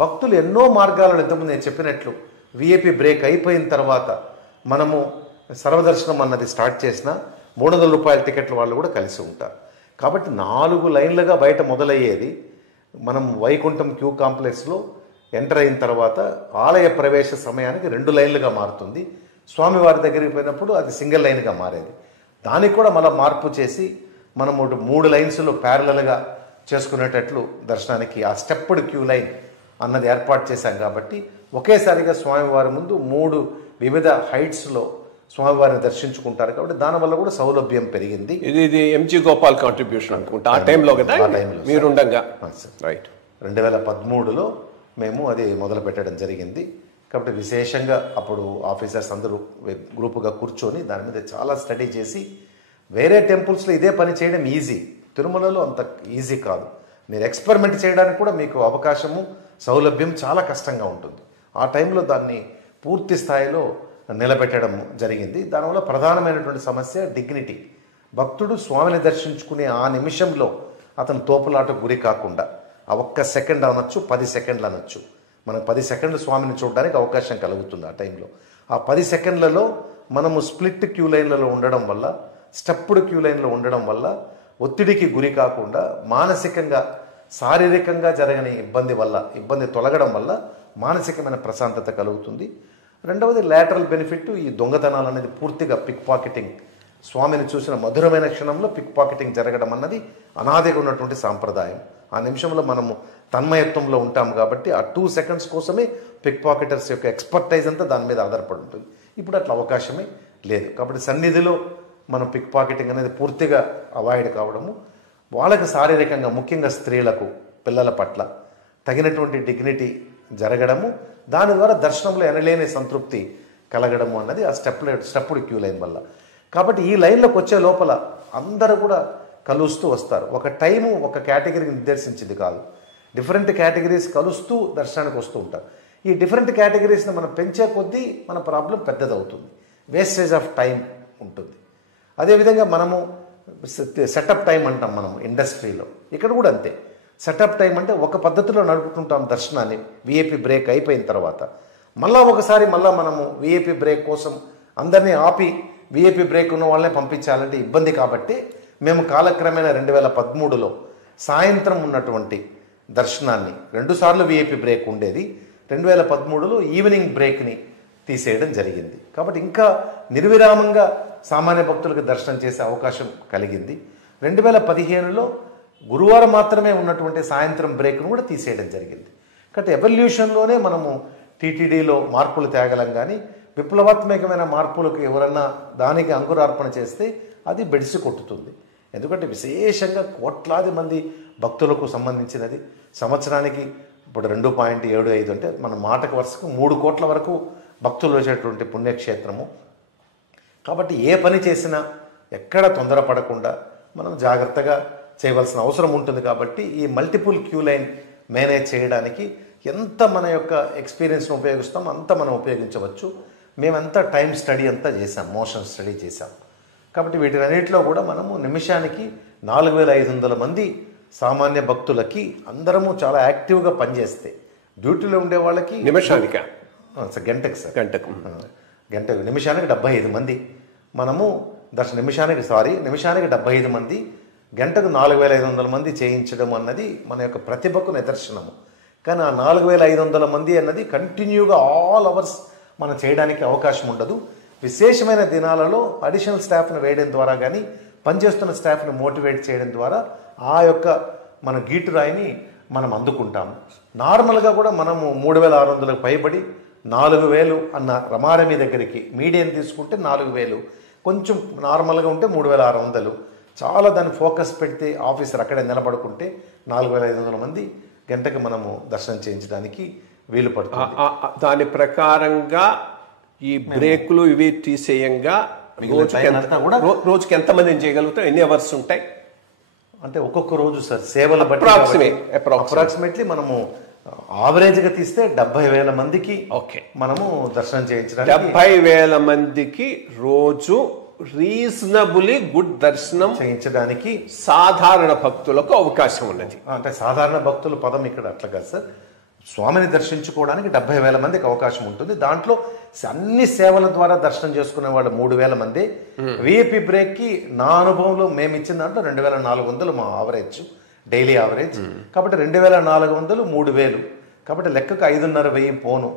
భక్తులు ఎన్నో మార్గాలను ఇంతకుముందు నేను చెప్పినట్లు విఐపి బ్రేక్ అయిపోయిన తర్వాత మనము సర్వదర్శనం అన్నది స్టార్ట్ చేసిన 300 రూపాయల టికెట్ల వాళ్ళు కూడా కలిసి ఉంటారు. కాబట్టి 4 లైన్లుగా బయట మొదలయ్యేది మనం వైకుంఠం క్యూ కాంప్లెక్స్లో ఎంటర్ అయిన తర్వాత ఆలయ ప్రవేశ సమయానికి 2 లైన్లుగా మారుతుంది. స్వామివారి దగ్గరికి పోయినప్పుడు అది సింగిల్ లైన్గా మారేది. దానికి కూడా మళ్ళీ మార్పు చేసి మనం 3 లైన్స్లో ప్యారలల్గా చేసుకునేటట్లు దర్శనానికి ఆ స్టెప్డ్ క్యూ లైన్ అన్నది ఏర్పాటు చేశాం. కాబట్టి ఒకేసారిగా స్వామివారి ముందు 3 వివిధ హైట్స్లో స్వామివారిని దర్శించుకుంటారు. కాబట్టి దానివల్ల కూడా సౌలభ్యం పెరిగింది. ఇది ఎంజి గోపాల్ కాంట్రిబ్యూషన్ అనుకుంటా ఆ టైంలో కదా మీరుండగా. రైట్ 2013లో మేము అది మొదలు పెట్టడం జరిగింది. కాబట్టి విశేషంగా అప్పుడు ఆఫీసర్స్ అందరూ గ్రూపుగా కూర్చొని దాని మీద చాలా స్టడీ చేసి వేరే టెంపుల్స్లో ఇదే పని చేయడం ఈజీ, తిరుమలలో అంత ఈజీ కాదు. మీరు ఎక్స్పెరిమెంట్ చేయడానికి కూడా మీకు అవకాశము సౌలభ్యం చాలా కష్టంగా ఉంటుంది. ఆ టైంలో దాన్ని పూర్తి స్థాయిలో నిలబెట్టడం జరిగింది. దానివల్ల ప్రధానమైనటువంటి సమస్య డిగ్నిటీ. భక్తుడు స్వామిని దర్శించుకునే ఆ నిమిషంలో అతను తోపులాటకు గురి కాకుండా ఆ 1 సెకండ్ అనొచ్చు 10 సెకండ్లు అనొచ్చు, మనం 10 సెకండ్లు స్వామిని చూడడానికి అవకాశం కలుగుతుంది. ఆ టైంలో ఆ 10 సెకండ్లలో మనము స్ప్లిట్ క్యూ లైన్లలో ఉండడం వల్ల స్టెప్డ్ క్యూ లైన్లో ఉండడం వల్ల ఒత్తిడికి గురి కాకుండా మానసికంగా శారీరకంగా జరగని ఇబ్బంది తొలగడం వల్ల మానసికమైన ప్రశాంతత కలుగుతుంది. రెండవది లాటరల్ బెనిఫిట్, ఈ దొంగతనాలు అనేది పూర్తిగా పిక్ పాకెటింగ్, స్వామిని చూసిన మధురమైన క్షణంలో పిక్ పాకెటింగ్ జరగడం అన్నది అనాదిగా ఉన్నటువంటి సాంప్రదాయం. ఆ నిమిషంలో మనము తన్మయత్వంలో ఉంటాం కాబట్టి ఆ 2 సెకండ్స్ కోసమే పిక్ పాకెటర్స్ యొక్క ఎక్స్పర్టైజ్ అంతా దాని మీద ఆధారపడి ఉంటుంది. ఇప్పుడు అట్లా అవకాశమే లేదు. కాబట్టి సన్నిధిలో మనం పిక్ పాకెటింగ్ అనేది పూర్తిగా అవాయిడ్ కావడము, వాళ్ళకి శారీరకంగా ముఖ్యంగా స్త్రీలకు పిల్లల పట్ల తగినటువంటి డిగ్నిటీ జరగడము, దాని ద్వారా దర్శనంలో ఎనలేని సంతృప్తి కలగడము అన్నది ఆ స్టెప్డ్ క్యూ లైన్ వల్ల. కాబట్టి ఈ లైన్లోకి వచ్చే లోపల అందరూ కూడా కలుస్తూ వస్తారు. ఒక టైము ఒక కేటగిరీకి నిర్దేశించింది కాదు, డిఫరెంట్ కేటగిరీస్ కలుస్తూ దర్శనానికి వస్తూ ఉంటారు. ఈ డిఫరెంట్ కేటగిరీస్ని మనం పెంచే కొద్దీ మన ప్రాబ్లం పెద్దదవుతుంది, వేస్టేజ్ ఆఫ్ టైం ఉంటుంది. అదేవిధంగా మనము సెటప్ టైం అంటాం మనం ఇండస్ట్రీలో, ఇక్కడ కూడా అంతే. సెటప్ టైం అంటే ఒక పద్ధతిలో నడుపుతుంటాం దర్శనాన్ని విఐపి బ్రేక్ అయిపోయిన తర్వాత. ఒకసారి మనము విఐపి బ్రేక్ కోసం అందరినీ ఆపి విఐపి బ్రేక్ ఉన్న వాళ్ళనే పంపించాలంటే ఇబ్బంది. కాబట్టి మేము కాలక్రమేణా 2013లో సాయంత్రం ఉన్నటువంటి దర్శనాన్ని 2 సార్లు విఐపి బ్రేక్ ఉండేది, 2013లో ఈవినింగ్ బ్రేక్ని తీసేయడం జరిగింది. కాబట్టి ఇంకా నిర్విరామంగా సామాన్య భక్తులకు దర్శనం చేసే అవకాశం కలిగింది. 2015లో గురువారం మాత్రమే ఉన్నటువంటి సాయంత్రం బ్రేక్ను కూడా తీసేయడం జరిగింది. కాబట్టి ఎవల్యూషన్లోనే మనము టీటీడీలో మార్పులు తేగలం. కానీ విప్లవాత్మకమైన మార్పులకు ఎవరన్నా దానికి అంకురార్పణ చేస్తే అది బెడిసి కొట్టుతుంది. ఎందుకంటే విశేషంగా కోట్లాది మంది భక్తులకు సంబంధించినది. సంవత్సరానికి ఇప్పుడు 2.75 అంటే మన మాటకు వరుసకు 3 కోట్ల వరకు భక్తులు వచ్చేటువంటి పుణ్యక్షేత్రము. కాబట్టి ఏ పని చేసినా ఎక్కడ తొందరపడకుండా మనం జాగ్రత్తగా చేయవలసిన అవసరం ఉంటుంది. కాబట్టి ఈ మల్టిపుల్ క్యూ లైన్ మేనేజ్ చేయడానికి ఎంత మన యొక్క ఎక్స్పీరియన్స్ను ఉపయోగిస్తాం అంత మనం ఉపయోగించవచ్చు. మేమంతా టైం స్టడీ అంతా చేసాం, మోషన్ స్టడీ చేసాం. కాబట్టి వీటినన్నిటిలో కూడా మనము నిమిషానికి 4500 మంది సామాన్య భక్తులకి అందరము చాలా యాక్టివ్గా పనిచేస్తే, డ్యూటీలో ఉండే వాళ్ళకి నిమిషానికి గంటకు సార్ గంటకు నిమిషానికి 75 మంది మనము నిమిషానికి 75 మంది, గంటకు 4500 మంది చేయించడం అన్నది మన యొక్క ప్రతిభకు నిదర్శనము. కానీ ఆ 4500 మంది అన్నది కంటిన్యూగా ఆల్ అవర్స్ మనం చేయడానికి అవకాశం ఉండదు. విశేషమైన దినాలలో అడిషనల్ స్టాఫ్ను వేయడం ద్వారా కానీ పనిచేస్తున్న స్టాఫ్ను మోటివేట్ చేయడం ద్వారా ఆ యొక్క మన గీటురాయిని మనం అందుకుంటాము. నార్మల్గా కూడా మనము 3600కు పైబడి 4000 అన్న రమారమి దగ్గరికి మీడియం తీసుకుంటే 4000, కొంచెం నార్మల్గా ఉంటే 3600. చాలా దాన్ని ఫోకస్ పెడితే ఆఫీసర్ అక్కడే నిలబడుకుంటే 4500 మంది గంటకు మనము దర్శనం చేయించడానికి వీలు పడుతుంది. దాని ప్రకారంగా ఈ బ్రేకులు ఇవి తీసేయంగా రోజుకి ఎంతమంది చేయగలుగుతాం? ఎన్ని అవర్స్ ఉంటాయి అంటే ఒక్కొక్క రోజు సార్ సేవల బట్టి అప్రాక్సిమేట్లీ మనము ఆవరేజ్గా తీస్తే 70,000 మందికి మనము దర్శనం చేయించడానికి 70,000 మందికి రోజు రీజనబుల్లీ గుడ్ దర్శనం చేయించడానికి సాధారణ భక్తులకు అవకాశం ఉన్నది. అంటే సాధారణ భక్తుల పదం ఇక్కడ అట్లా కాదు సార్, స్వామిని దర్శించుకోవడానికి 70,000 మందికి అవకాశం ఉంటుంది. దాంట్లో అన్ని సేవల ద్వారా దర్శనం చేసుకునే వాళ్ళు 3,000 మంది. విఐపి బ్రేక్కి నా అనుభవంలో మేము ఇచ్చిన దాంట్లో 2,400 మా ఆవరేజ్, డైలీ యావరేజ్. కాబట్టి 2,400 3,000, కాబట్టి లెక్కకు 5,500 పోను,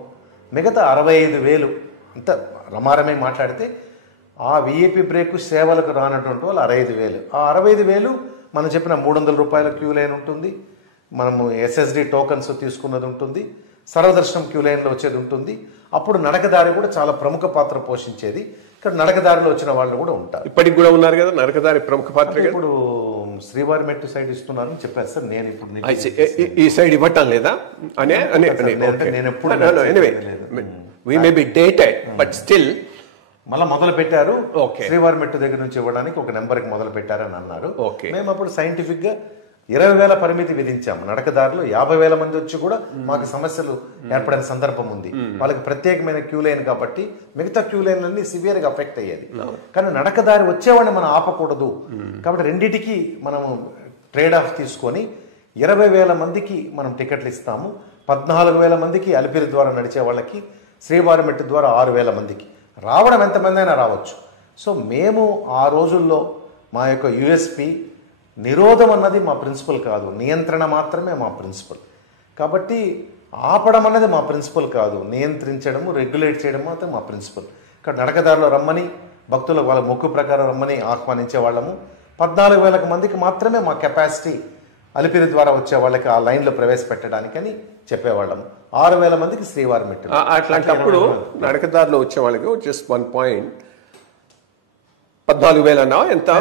మిగతా 65,000 ఇంత రమారమే మాట్లాడితే ఆ విఐపి బ్రేక్ సేవలకు రానటువంటి వాళ్ళు 65,000. ఆ 65,000 మనం చెప్పిన 300 రూపాయల క్యూ లైన్ ఉంటుంది, మనము ఎస్ఎస్డి టోకన్స్ తీసుకున్నది ఉంటుంది, సర్వదర్శనం క్యూ లైన్లో వచ్చేది ఉంటుంది. అప్పుడు నడకదారి కూడా చాలా ప్రముఖ పాత్ర పోషించేది. ఇక్కడ నడకదారిలో వచ్చిన వాళ్ళు కూడా ఉంటారు. ఇప్పటికి కూడా ఉన్నారు కదా నడకదారి ప్రముఖ పాత్ర. ఇప్పుడు శ్రీవారి మెట్టు సైడ్ ఇస్తున్నారని చెప్పారు సార్. నేను ఇప్పుడు ఈ సైడ్ ఇవ్వటం లేదా అనే నేను ఎప్పుడు బట్ స్టిల్ మళ్ళీ మొదలు పెట్టారు. శ్రీవారి మెట్టు దగ్గర నుంచి ఇవ్వడానికి ఒక నెంబర్కి మొదలు పెట్టారని అన్నారు. మేము అప్పుడు సైంటిఫిక్ గా 20,000 పరిమితి విధించాము. నడకదారులు 50,000 మంది వచ్చి కూడా మాకు సమస్యలు ఏర్పడిన సందర్భం ఉంది. వాళ్ళకి ప్రత్యేకమైన క్యూ లైన్ కాబట్టి మిగతా క్యూ లైన్లన్నీ సివియర్ గా అఫెక్ట్ అయ్యేది. కానీ నడకదారి వచ్చేవాడిని మనం ఆపకూడదు. కాబట్టి రెండింటికి మనము ట్రేడ్ ఆఫ్ తీసుకొని 20,000 మందికి మనం టికెట్లు ఇస్తాము. 14,000 మందికి అలిపిరి ద్వారా నడిచే వాళ్ళకి, శ్రీవారి మెట్టు ద్వారా 6,000 మందికి. రావడం ఎంతమంది అయినా రావచ్చు. సో మేము ఆ రోజుల్లో మా యొక్క యుఎస్పి నిరోధం అన్నది మా ప్రిన్సిపల్ కాదు, నియంత్రణ మాత్రమే మా ప్రిన్సిపల్. కాబట్టి ఆపడం అన్నది మా ప్రిన్సిపల్ కాదు, నియంత్రించడము రెగ్యులేట్ చేయడం మాత్రం మా ప్రిన్సిపల్. ఇక్కడ నడకదారులు రమ్మని భక్తులకు వాళ్ళ మొక్కు ప్రకారం రమ్మని ఆహ్వానించే వాళ్ళము. 14,000 మందికి మాత్రమే మా కెపాసిటీ అలిపిరి ద్వారా వచ్చే వాళ్ళకి ఆ లైన్లో ప్రవేశపెట్టడానికని చెప్పేవాళ్ళము. 6,000 మందికి శ్రీవారి మెట్టు. అట్లాంటప్పుడు నడకదారిలో వచ్చే వాళ్ళకి జస్ట్ 1 పాయింట్ 14,000 అన్నావా ఎంత?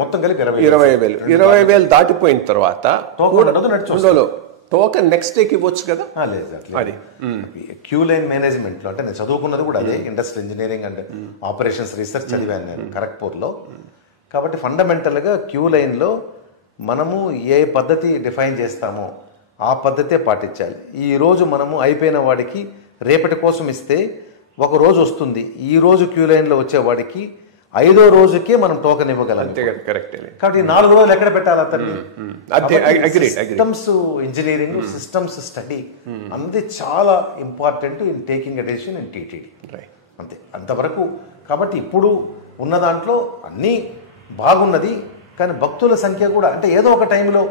మొత్తం కలిపి 20,000. 20,000 దాటిపోయిన తర్వాత టోకెన్ నెక్స్ట్ డేకి ఇవ్వచ్చు కదా? లేదు, అది క్యూ లైన్ మేనేజ్మెంట్లో. అంటే నేను చదువుకున్నది కూడా అదే, industrial engineering and operations research చదివాను నేను ఖరగ్పూర్లో. కాబట్టి ఫండమెంటల్గా క్యూ లైన్లో మనము ఏ పద్ధతి డిఫైన్ చేస్తామో ఆ పద్ధతే పాటించాలి. ఈరోజు మనము అయిపోయిన వాడికి రేపటి కోసం ఇస్తే ఒక రోజు వస్తుంది, ఈ రోజు క్యూ లైన్లో వచ్చేవాడికి 5వ రోజుకే మనం టోకెన్ ఇవ్వగలం. కాబట్టి 4 రోజులు ఎక్కడ పెట్టాలి అతన్ని? సిస్టమ్స్ ఇంజనీరింగ్, సిస్టమ్స్ స్టడీ అన్నది చాలా important in taking a decision in TTD. అంతే, అంతవరకు. కాబట్టి ఇప్పుడు ఉన్న దాంట్లో అన్నీ బాగున్నది. కానీ భక్తుల సంఖ్య కూడా అంటే ఏదో ఒక టైంలో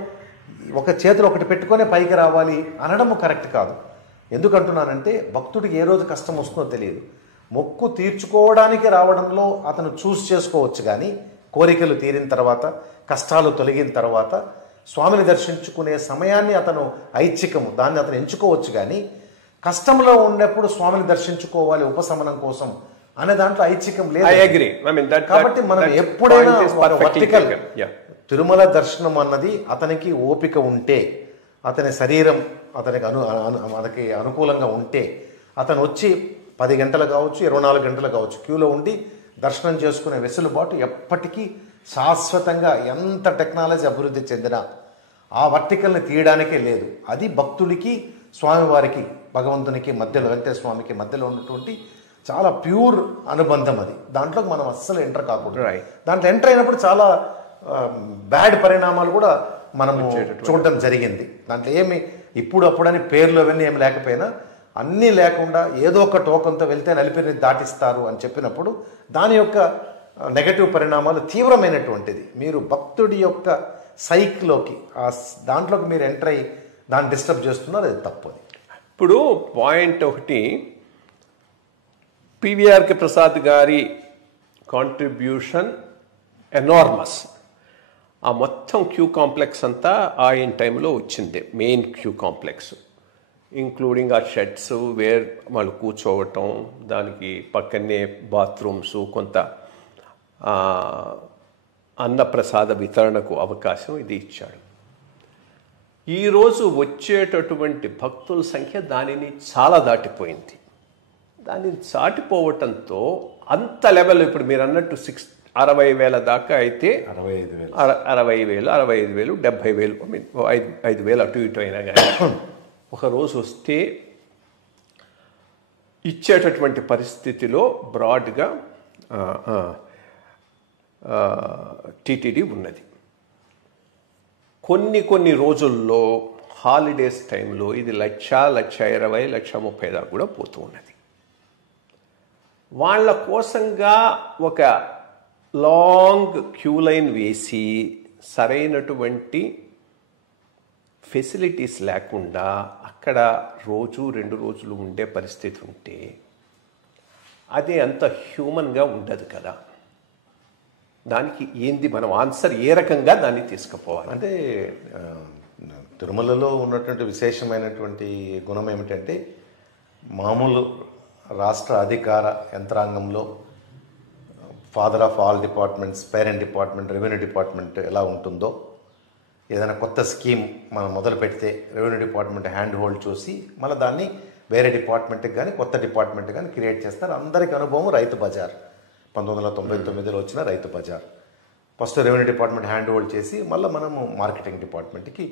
ఒక చేతులు ఒకటి పెట్టుకునే పైకి రావాలి అనడం కరెక్ట్ కాదు. ఎందుకంటున్నానంటే భక్తుడికి ఏ రోజు కష్టం వస్తుందో తెలియదు. మొక్కు తీర్చుకోవడానికి రావడంలో అతను చూస్ చేసుకోవచ్చు, కానీ కోరికలు తీరిన తర్వాత, కష్టాలు తొలగిన తర్వాత స్వామిని దర్శించుకునే సమయాన్ని అతను ఐచ్ఛికము, దాన్ని అతను ఎంచుకోవచ్చు. కానీ కష్టంలో ఉన్నప్పుడు స్వామిని దర్శించుకోవాలి ఉపశమనం కోసం అనే దాంట్లో ఐచ్ఛికం లేదు. కాబట్టి మనం ఎప్పుడైనా వర్టికల్ తిరుమల దర్శనం అన్నది అతనికి ఓపిక ఉంటే, అతని శరీరం అతనికి అనుకూలంగా ఉంటే అతను వచ్చి 10 గంటలు కావచ్చు, 24 గంటలు కావచ్చు క్యూలో ఉండి దర్శనం చేసుకునే వెసులుబాటు ఎప్పటికీ శాశ్వతంగా ఎంత టెక్నాలజీ అభివృద్ధి చెందినా ఆ వర్టికల్ని తీయడానికే లేదు. అది భక్తుడికి స్వామివారికి భగవంతునికి మధ్యలో, వెంకటేశ్వర స్వామికి మధ్యలో ఉన్నటువంటి చాలా ప్యూర్ అనుబంధం అది. దాంట్లోకి మనం అస్సలు ఎంటర్ కాకూడదు. దాంట్లో ఎంటర్ అయినప్పుడు చాలా బ్యాడ్ పరిణామాలు కూడా మనము చూడటం జరిగింది. దాంట్లో ఏమి ఇప్పుడు అప్పుడని పేర్లు అవన్నీ ఏమి లేకపోయినా అన్నీ లేకుండా ఏదో ఒక టోకంతో వెళ్తే నలిపిని దాటిస్తారు అని చెప్పినప్పుడు దాని యొక్క నెగటివ్ పరిణామాలు తీవ్రమైనటువంటిది. మీరు భక్తుడి యొక్క సైక్లోకి దాంట్లోకి మీరు ఎంటర్ అయ్యి దాన్ని డిస్టర్బ్ చేస్తున్నారు, అది తప్పది. ఇప్పుడు పాయింట్ ఒకటి, పివిఆర్కే ప్రసాద్ గారి కాంట్రిబ్యూషన్ ఎనార్మస్. ఆ మొత్తం క్యూ కాంప్లెక్స్ అంతా ఆయన టైంలో వచ్చింది, మెయిన్ క్యూ కాంప్లెక్స్, ఇంక్లూడింగ్ ఆ షెడ్స్ వేర్ వాళ్ళు కూర్చోవటం, దానికి పక్కనే బాత్రూమ్స్, కొంత అన్నప్రసాద వితరణకు అవకాశం ఇది ఇచ్చాడు. ఈరోజు వచ్చేటటువంటి భక్తుల సంఖ్య దానిని చాలా దాటిపోయింది. దానిని దాటిపోవటంతో అంత లెవెల్ ఇప్పుడు మీరు అన్నట్టు 60,000 దాకా అయితే 65,000, 65,000, 70,000, 5,000 అటు ఇటు అయినా కానీ ఒకరోజు వస్తే ఇచ్చేటటువంటి పరిస్థితిలో బ్రాడ్గా టీటీడీ ఉన్నది. కొన్ని రోజుల్లో హాలిడేస్ టైంలో ఇది 1,20,000, 1,30,000 దాకా కూడా పోతూ ఉన్నది. వాళ్ళ కోసంగా ఒక లాంగ్ క్యూ లైన్ వేసి సరైనటువంటి ఫెసిలిటీస్ లేకుండా అక్కడ రోజు 2 రోజులు ఉండే పరిస్థితి ఉంటే అది అంత హ్యూమన్గా ఉండదు కదా. దానికి ఏంది మనం ఆన్సర్, ఏ రకంగా దాన్ని తీసుకుపోవాలి? అంటే తిరుమలలో ఉన్నటువంటి విశేషమైనటువంటి గుణం ఏమిటంటే, మామూలు రాష్ట్ర అధికార యంత్రాంగంలో father of all departments, parent department, revenue department ఎలా ఉంటుందో, ఏదైనా కొత్త స్కీమ్ మనం మొదలు పెడితే రెవెన్యూ డిపార్ట్మెంట్ హ్యాండ్ హోల్డ్ చూసి మళ్ళీ దాన్ని వేరే డిపార్ట్మెంట్కి కానీ కొత్త డిపార్ట్మెంట్ కానీ క్రియేట్ చేస్తారు. అందరికి అనుభవం రైతు బజార్, 1999లో వచ్చిన రైతు బజార్. First revenue department hand hold చేసి మళ్ళీ మనము మార్కెటింగ్ డిపార్ట్మెంట్కి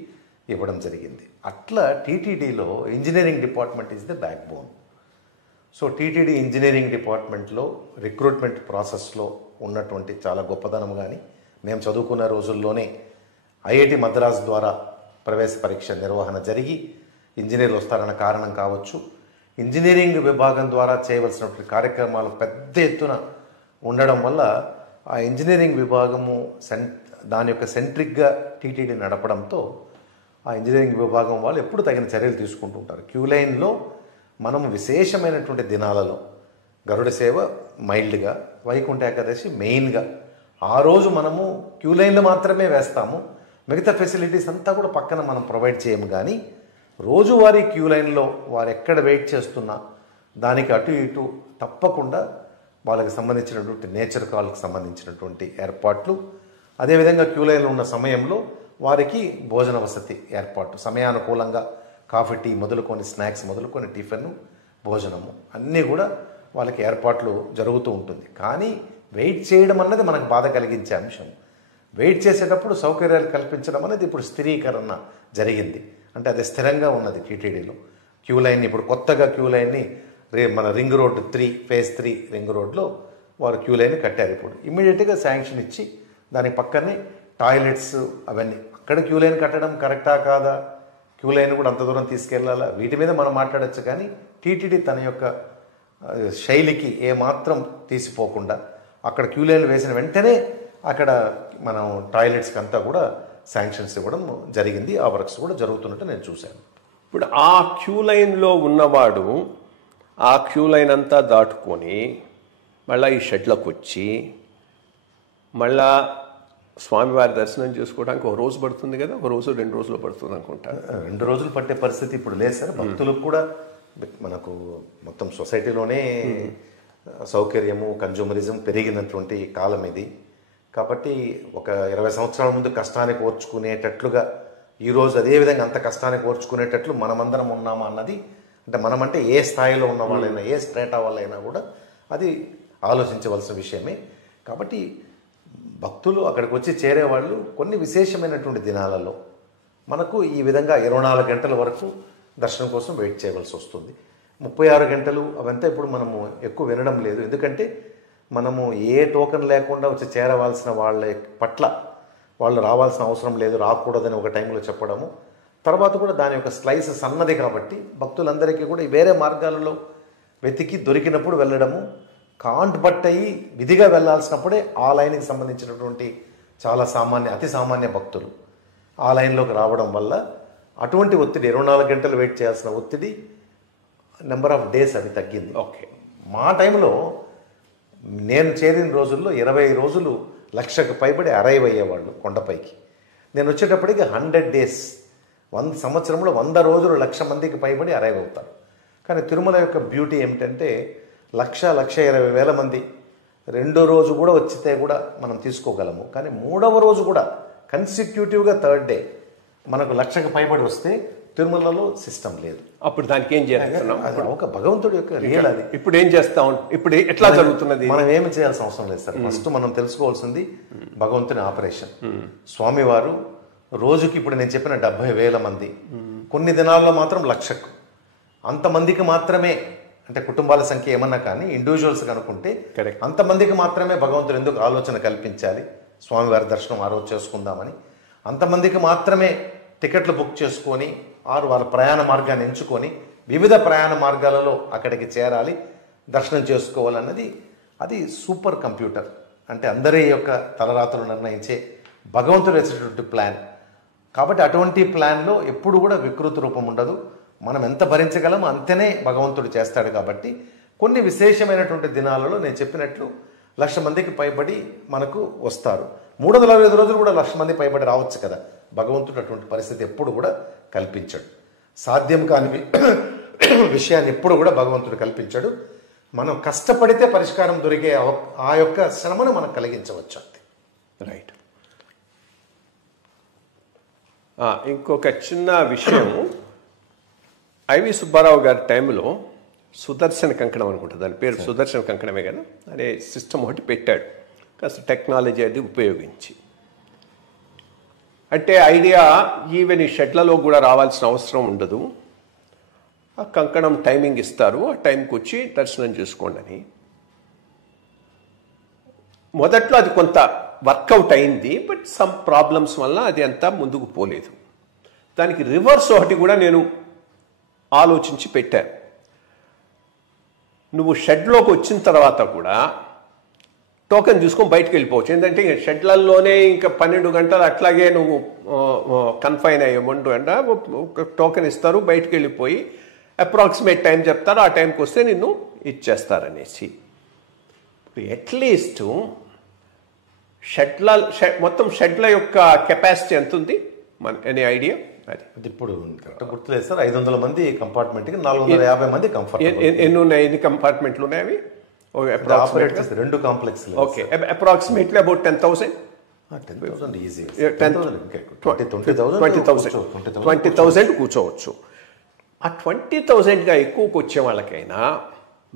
ఇవ్వడం జరిగింది. అట్లా టీటీడీలో engineering department is the backbone. So TTD engineering డిపార్ట్మెంట్లో రిక్రూట్మెంట్ ప్రాసెస్లో ఉన్నటువంటి చాలా గొప్పదనం కానీ, మేము చదువుకున్న రోజుల్లోనే ఐఐటి మద్రాస్ ద్వారా ప్రవేశ పరీక్ష నిర్వహణ జరిగి ఇంజనీర్లు వస్తారన్న కారణం కావచ్చు, ఇంజనీరింగ్ విభాగం ద్వారా చేయవలసినటువంటి కార్యక్రమాలు పెద్ద ఎత్తున ఉండడం వల్ల ఆ ఇంజనీరింగ్ విభాగము దాని యొక్క సెంట్రిక్గా టీటీడీ నడపడంతో ఆ ఇంజనీరింగ్ విభాగం వాళ్ళు ఎప్పుడు తగిన చర్యలు తీసుకుంటూ ఉంటారు. క్యూ లైన్లో మనము విశేషమైనటువంటి దినాలలో గరుడ సేవ మైల్డ్గా, వైకుంఠ ఏకాదశి మెయిన్గా ఆ రోజు మనము క్యూ లైన్లో మాత్రమే వేస్తాము. మిగతా ఫెసిలిటీస్ అంతా కూడా పక్కన మనం ప్రొవైడ్ చేయము. కానీ రోజువారీ క్యూ లైన్లో వారు ఎక్కడ వెయిట్ చేస్తున్నా దానికి అటు ఇటు తప్పకుండా వాళ్ళకి సంబంధించినటువంటి నేచర్ కాల్కి సంబంధించినటువంటి ఏర్పాట్లు, అదేవిధంగా క్యూ లైన్లో ఉన్న సమయంలో వారికి భోజన వసతి ఏర్పాటు, సమయానుకూలంగా కాఫీ, టీ మొదలుకొని స్నాక్స్ మొదలుకొని టిఫిన్, భోజనము అన్నీ కూడా వాళ్ళకి ఏర్పాట్లు జరుగుతూ ఉంటుంది. కానీ వెయిట్ చేయడం అన్నది మనకు బాధ కలిగించే అంశం. వెయిట్ చేసేటప్పుడు సౌకర్యాలు కల్పించడం అనేది ఇప్పుడు స్థిరీకరణ జరిగింది. అంటే అది స్థిరంగా ఉన్నది టీటీడీలో. క్యూ లైన్ ఇప్పుడు కొత్తగా క్యూ లైన్ని మన రింగ్ రోడ్ 3 ఫేజ్ 3 రింగ్ రోడ్లో వారు క్యూ లైన్ కట్టారు. ఇప్పుడు ఇమ్మీడియట్గా శాంక్షన్ ఇచ్చి దాని పక్కనే టాయిలెట్స్ అవన్నీ, అక్కడ క్యూ లైన్ కట్టడం కరెక్టా కాదా, క్యూ లైన్ కూడా అంత దూరం తీసుకెళ్లాలా, వీటి మీద మనం మాట్లాడచ్చు. కానీ టీటీడీ తన యొక్క శైలికి ఏమాత్రం తీసిపోకుండా అక్కడ క్యూ లైన్ వేసిన వెంటనే అక్కడ మనం టాయిలెట్స్కి అంతా కూడా శాంక్షన్స్ ఇవ్వడం జరిగింది. ఆ వర్క్స్ కూడా జరుగుతున్నట్టు నేను చూశాను. ఇప్పుడు ఆ క్యూ లైన్లో ఉన్నవాడు ఆ క్యూ లైన్ అంతా దాటుకొని మళ్ళీ ఈ షెడ్లకు వచ్చి మళ్ళా స్వామివారి దర్శనం చేసుకోవడానికి ఒక రోజు పడుతుంది కదా, ఒక రోజు 2 రోజులు పడుతుంది అనుకుంటా. 2 రోజులు పట్టే పరిస్థితి ఇప్పుడు లేదు సార్. భక్తులకు కూడా మనకు మొత్తం సొసైటీలోనే సౌకర్యము, కన్జ్యూమరిజం పెరిగినటువంటి కాలం ఇది. కాబట్టి ఒక 20 సంవత్సరాల ముందు కష్టానికి ఓర్చుకునేటట్లుగా ఈరోజు అదేవిధంగా అంత కష్టానికి ఓర్చుకునేటట్లు మనమందరం ఉన్నామా అన్నది, అంటే మనమంటే ఏ స్థాయిలో ఉన్న వాళ్ళైనా, ఏ స్ట్రేటా వాళ్ళైనా కూడా అది ఆలోచించవలసిన విషయమే. కాబట్టి భక్తులు అక్కడికి వచ్చి చేరేవాళ్ళు కొన్ని విశేషమైనటువంటి దినాలలో మనకు ఈ విధంగా 24 గంటల వరకు దర్శనం కోసం వెయిట్ చేయవలసి వస్తుంది. 36 గంటలు అవంతా ఇప్పుడు మనము ఎక్కువ వినడం లేదు. ఎందుకంటే మనము ఏ టోకెన్ లేకుండా వచ్చి చేరవలసిన వాళ్ళ పట్ల వాళ్ళు రావాల్సిన అవసరం లేదు, రాకూడదని ఒక టైంలో చెప్పడము, తర్వాత కూడా దాని యొక్క స్లైస్ సన్నది కాబట్టి భక్తులందరికీ కూడా వేరే మార్గాలలో వెతికి దొరికినప్పుడు వెళ్ళడము, కాంట్ బట్టయి విధిగా వెళ్ళాల్సినప్పుడే ఆ లైన్కి సంబంధించినటువంటి చాలా అతి సామాన్య భక్తులు ఆ లైన్లోకి రావడం వల్ల అటువంటి ఒత్తిడి 24 గంటలు వెయిట్ చేయాల్సిన ఒత్తిడి నెంబర్ ఆఫ్ డేస్ అది తగ్గింది. ఓకే. మా టైంలో నేను చేరిన రోజుల్లో 20 రోజులు 1,00,000కు పైబడి అరైవ్ అయ్యేవాళ్ళు కొండపైకి. నేను వచ్చేటప్పటికి 100 డేస్, 100 సంవత్సరంలో 100 రోజులు 1,00,000 మందికి పైబడి అరైవ్ అవుతారు. కానీ తిరుమల యొక్క బ్యూటీ ఏమిటంటే 1,20,000 మంది రెండో రోజు కూడా వచ్చితే కూడా మనం తీసుకోగలము. కానీ మూడవ రోజు కూడా కన్సిక్యూటివ్గా థర్డ్ డే మనకు 1,00,000కు పైబడి వస్తే తిరుమలలో సిస్టమ్ లేదు. అప్పుడు దానికి ఏం చేస్తున్నాం? అది ఒక భగవంతుడి యొక్క రియల్. అది ఇప్పుడు ఏం చేస్తాం? ఇప్పుడు ఎట్లా జరుగుతున్నది? మనం ఏమి చేయాల్సిన అవసరం లేదు సార్. ఫస్ట్ మనం తెలుసుకోవాల్సింది భగవంతుని ఆపరేషన్. స్వామివారు రోజుకి ఇప్పుడు నేను చెప్పిన 70,000 మంది, కొన్ని దినాల్లో మాత్రం 1,00,000కు అంతమందికి మాత్రమే, అంటే కుటుంబాల సంఖ్య ఏమన్నా కానీ ఇండివిజువల్స్ అనుకుంటే అంతమందికి మాత్రమే భగవంతుడు ఎందుకు ఆలోచన కల్పించాలి స్వామివారి దర్శనం ఆ రోజు చేసుకుందామని, అంతమందికి మాత్రమే టికెట్లు బుక్ చేసుకొని వాళ్ళ ప్రయాణ మార్గాన్ని ఎంచుకొని వివిధ ప్రయాణ మార్గాలలో అక్కడికి చేరాలి, దర్శనం చేసుకోవాలన్నది అది సూపర్ కంప్యూటర్. అంటే అందరి యొక్క తలరాతలు నిర్ణయించే భగవంతుడు వేసేటువంటి ప్లాన్. కాబట్టి అటువంటి ప్లాన్లో ఎప్పుడు కూడా వికృతి రూపం ఉండదు. మనం ఎంత భరించగలమో అంతనే భగవంతుడు చేస్తాడు. కాబట్టి కొన్ని విశేషమైనటువంటి దినాలలో నేను చెప్పినట్లు 1,00,000 మందికి పైబడి మనకు వస్తారు. 365 రోజులు కూడా 1,00,000 మంది పైబడి రావచ్చు కదా. భగవంతుడు అటువంటి పరిస్థితి ఎప్పుడు కూడా కల్పించాడు. సాధ్యం కాని విషయాన్ని ఎప్పుడు కూడా భగవంతుడు కల్పించాడు. మనం కష్టపడితే పరిష్కారం దొరికే ఆ యొక్క శ్రమను మనం కలిగించవచ్చు అంతే. రైట్. ఇంకొక చిన్న విషయం, ఐవి సుబ్బారావు గారి టైంలో సుదర్శన కంకణం అనుకుంటా, దాని పేరు సుదర్శన కంకణమే కదా, అనే సిస్టమ్ ఒకటి పెట్టాడు కాస్త టెక్నాలజీ అది ఉపయోగించి. అంటే ఐడియా ఈవెన్ ఈ షెడ్లలో కూడా రావాల్సిన అవసరం ఉండదు, ఆ కంకణం టైమింగ్ ఇస్తారు, ఆ టైంకి వచ్చి దర్శనం చేసుకోండి అని. మొదట్లో అది కొంత వర్కౌట్ అయింది, బట్ సమ్ ప్రాబ్లమ్స్ వల్ల అది అంతా ముందుకు పోలేదు. దానికి రివర్స్ ఒకటి కూడా నేను ఆలోచించి పెట్టాను. నువ్వు షెడ్లోకి వచ్చిన తర్వాత కూడా టోకెన్ తీసుకొని బయటకు వెళ్ళిపోవచ్చు. ఏంటంటే షెడ్లలోనే ఇంకా 12 గంటలు అట్లాగే నువ్వు కన్ఫైన్ అయ్యే 2 గంటలు టోకెన్ ఇస్తారు, బయటకు వెళ్ళిపోయి అప్రాక్సిమేట్ టైం చెప్తారు, ఆ టైంకి వస్తే నిన్ను ఇచ్చేస్తారనేసి. ఇప్పుడు అట్లీస్ట్ మొత్తం షెడ్ల యొక్క కెపాసిటీ ఎంత ఉంది ఎనీ ఐడియా? అది ఇప్పుడు గుర్తులేదు సార్. 500 మంది కంపార్ట్మెంట్కి 450 మంది కంఫర్ట్. ఎన్ని కంపార్ట్మెంట్లు ఉన్నాయి అవి? Operators 2 complex. Okay, approximately about 10,000 easy. 20,000 కూర్చోవచ్చు. ఆ 20,000గా ఎక్కువకి వచ్చే వాళ్ళకైనా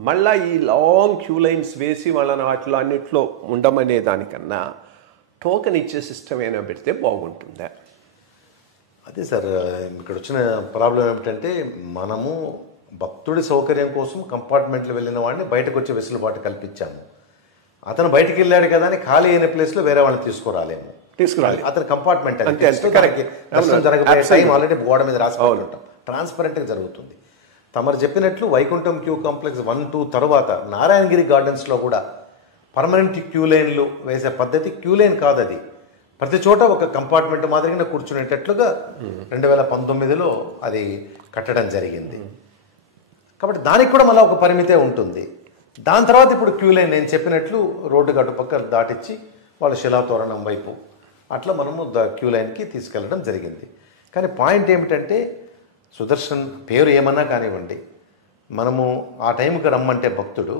మళ్ళీ ఈ లాంగ్ క్యూ లైన్స్ వేసి వాళ్ళని వాటిలో అన్నిట్లో ఉండమనే దానికన్నా టోకెన్ ఇచ్చే సిస్టమ్ ఏమైనా పెడితే బాగుంటుందా? అదే సార్, ఇక్కడ వచ్చిన ప్రాబ్లం ఏమిటంటే మనము భక్తుడి సౌకర్యం కోసం కంపార్ట్మెంట్లు వెళ్ళిన వాడిని బయటకు వచ్చే వెసులుబాటు కల్పించాము. అతను బయటికి వెళ్ళాడు కదా అని ఖాళీ అయిన ప్లేస్లో వేరే వాళ్ళని తీసుకురాలి. అతని కంపార్ట్మెంట్ జరగబోయే టైం ఆల్రెడీ గోడ మీద రాసుకోవాలి ఉంటాం, ట్రాన్స్పరెంట్గా జరుగుతుంది. తమరు చెప్పినట్లు వైకుంఠం క్యూ కాంప్లెక్స్ 1, 2 తర్వాత నారాయణగిరి గార్డెన్స్లో కూడా పర్మనెంట్ క్యూ లైన్లు వేసే పద్ధతి క్యూ లైన్ కాదు, అది ప్రతి చోట ఒక కంపార్ట్మెంట్ మాదిరిగా కూర్చునేటట్లుగా 2019లో అది కట్టడం జరిగింది. కాబట్టి దానికి కూడా మళ్ళీ ఒక పరిమితే ఉంటుంది. దాని తర్వాత ఇప్పుడు క్యూ లైన్ నేను చెప్పినట్లు రోడ్డు గట్టుపక్క దాటిచ్చి వాళ్ళ శిలాతోరణం వైపు అట్లా మనము క్యూ లైన్కి తీసుకెళ్ళడం జరిగింది. కానీ పాయింట్ ఏమిటంటే సుదర్శన్ పేరు ఏమన్నా కానివ్వండి, మనము ఆ టైంకి రమ్మంటే భక్తుడు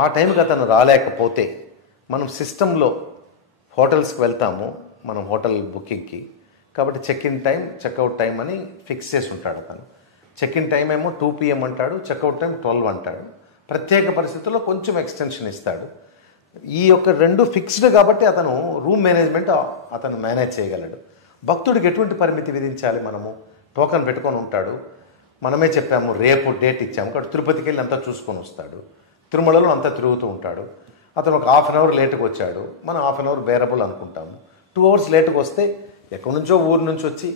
ఆ టైంకి అతను రాలేకపోతే మనం సిస్టంలో హోటల్స్కి వెళ్తాము, మనం హోటల్ బుకింగ్కి. కాబట్టి check in time, checkout time అని ఫిక్స్ చేసి ఉంటాడు అతను. చెక్ ఇన్ టైం ఏమో 2 PM అంటాడు, చెక్అవుట్ టైం 12 అంటాడు. ప్రత్యేక పరిస్థితుల్లో కొంచెం ఎక్స్టెన్షన్ ఇస్తాడు. ఈ యొక్క 2 ఫిక్స్డ్ కాబట్టి అతను రూమ్ మేనేజ్మెంట్ అతను మేనేజ్ చేయగలడు. భక్తుడికి ఎటువంటి పరిమితి విధించాలి? మనము టోకన్ పెట్టుకొని ఉంటాడు, మనమే చెప్పాము రేపు డేట్ ఇచ్చాము కాబట్టి తిరుపతికి వెళ్ళి అంతా చూసుకొని వస్తాడు, తిరుమలలో అంతా తిరుగుతూ ఉంటాడు. అతను ఒక 1/2 అవర్ లేటుగా వచ్చాడు, మనం 1/2 అవర్ బేరబుల్ అనుకుంటాము. 2 అవర్స్ లేటుగా వస్తే ఎక్కడి నుంచో ఊరు నుంచి వచ్చి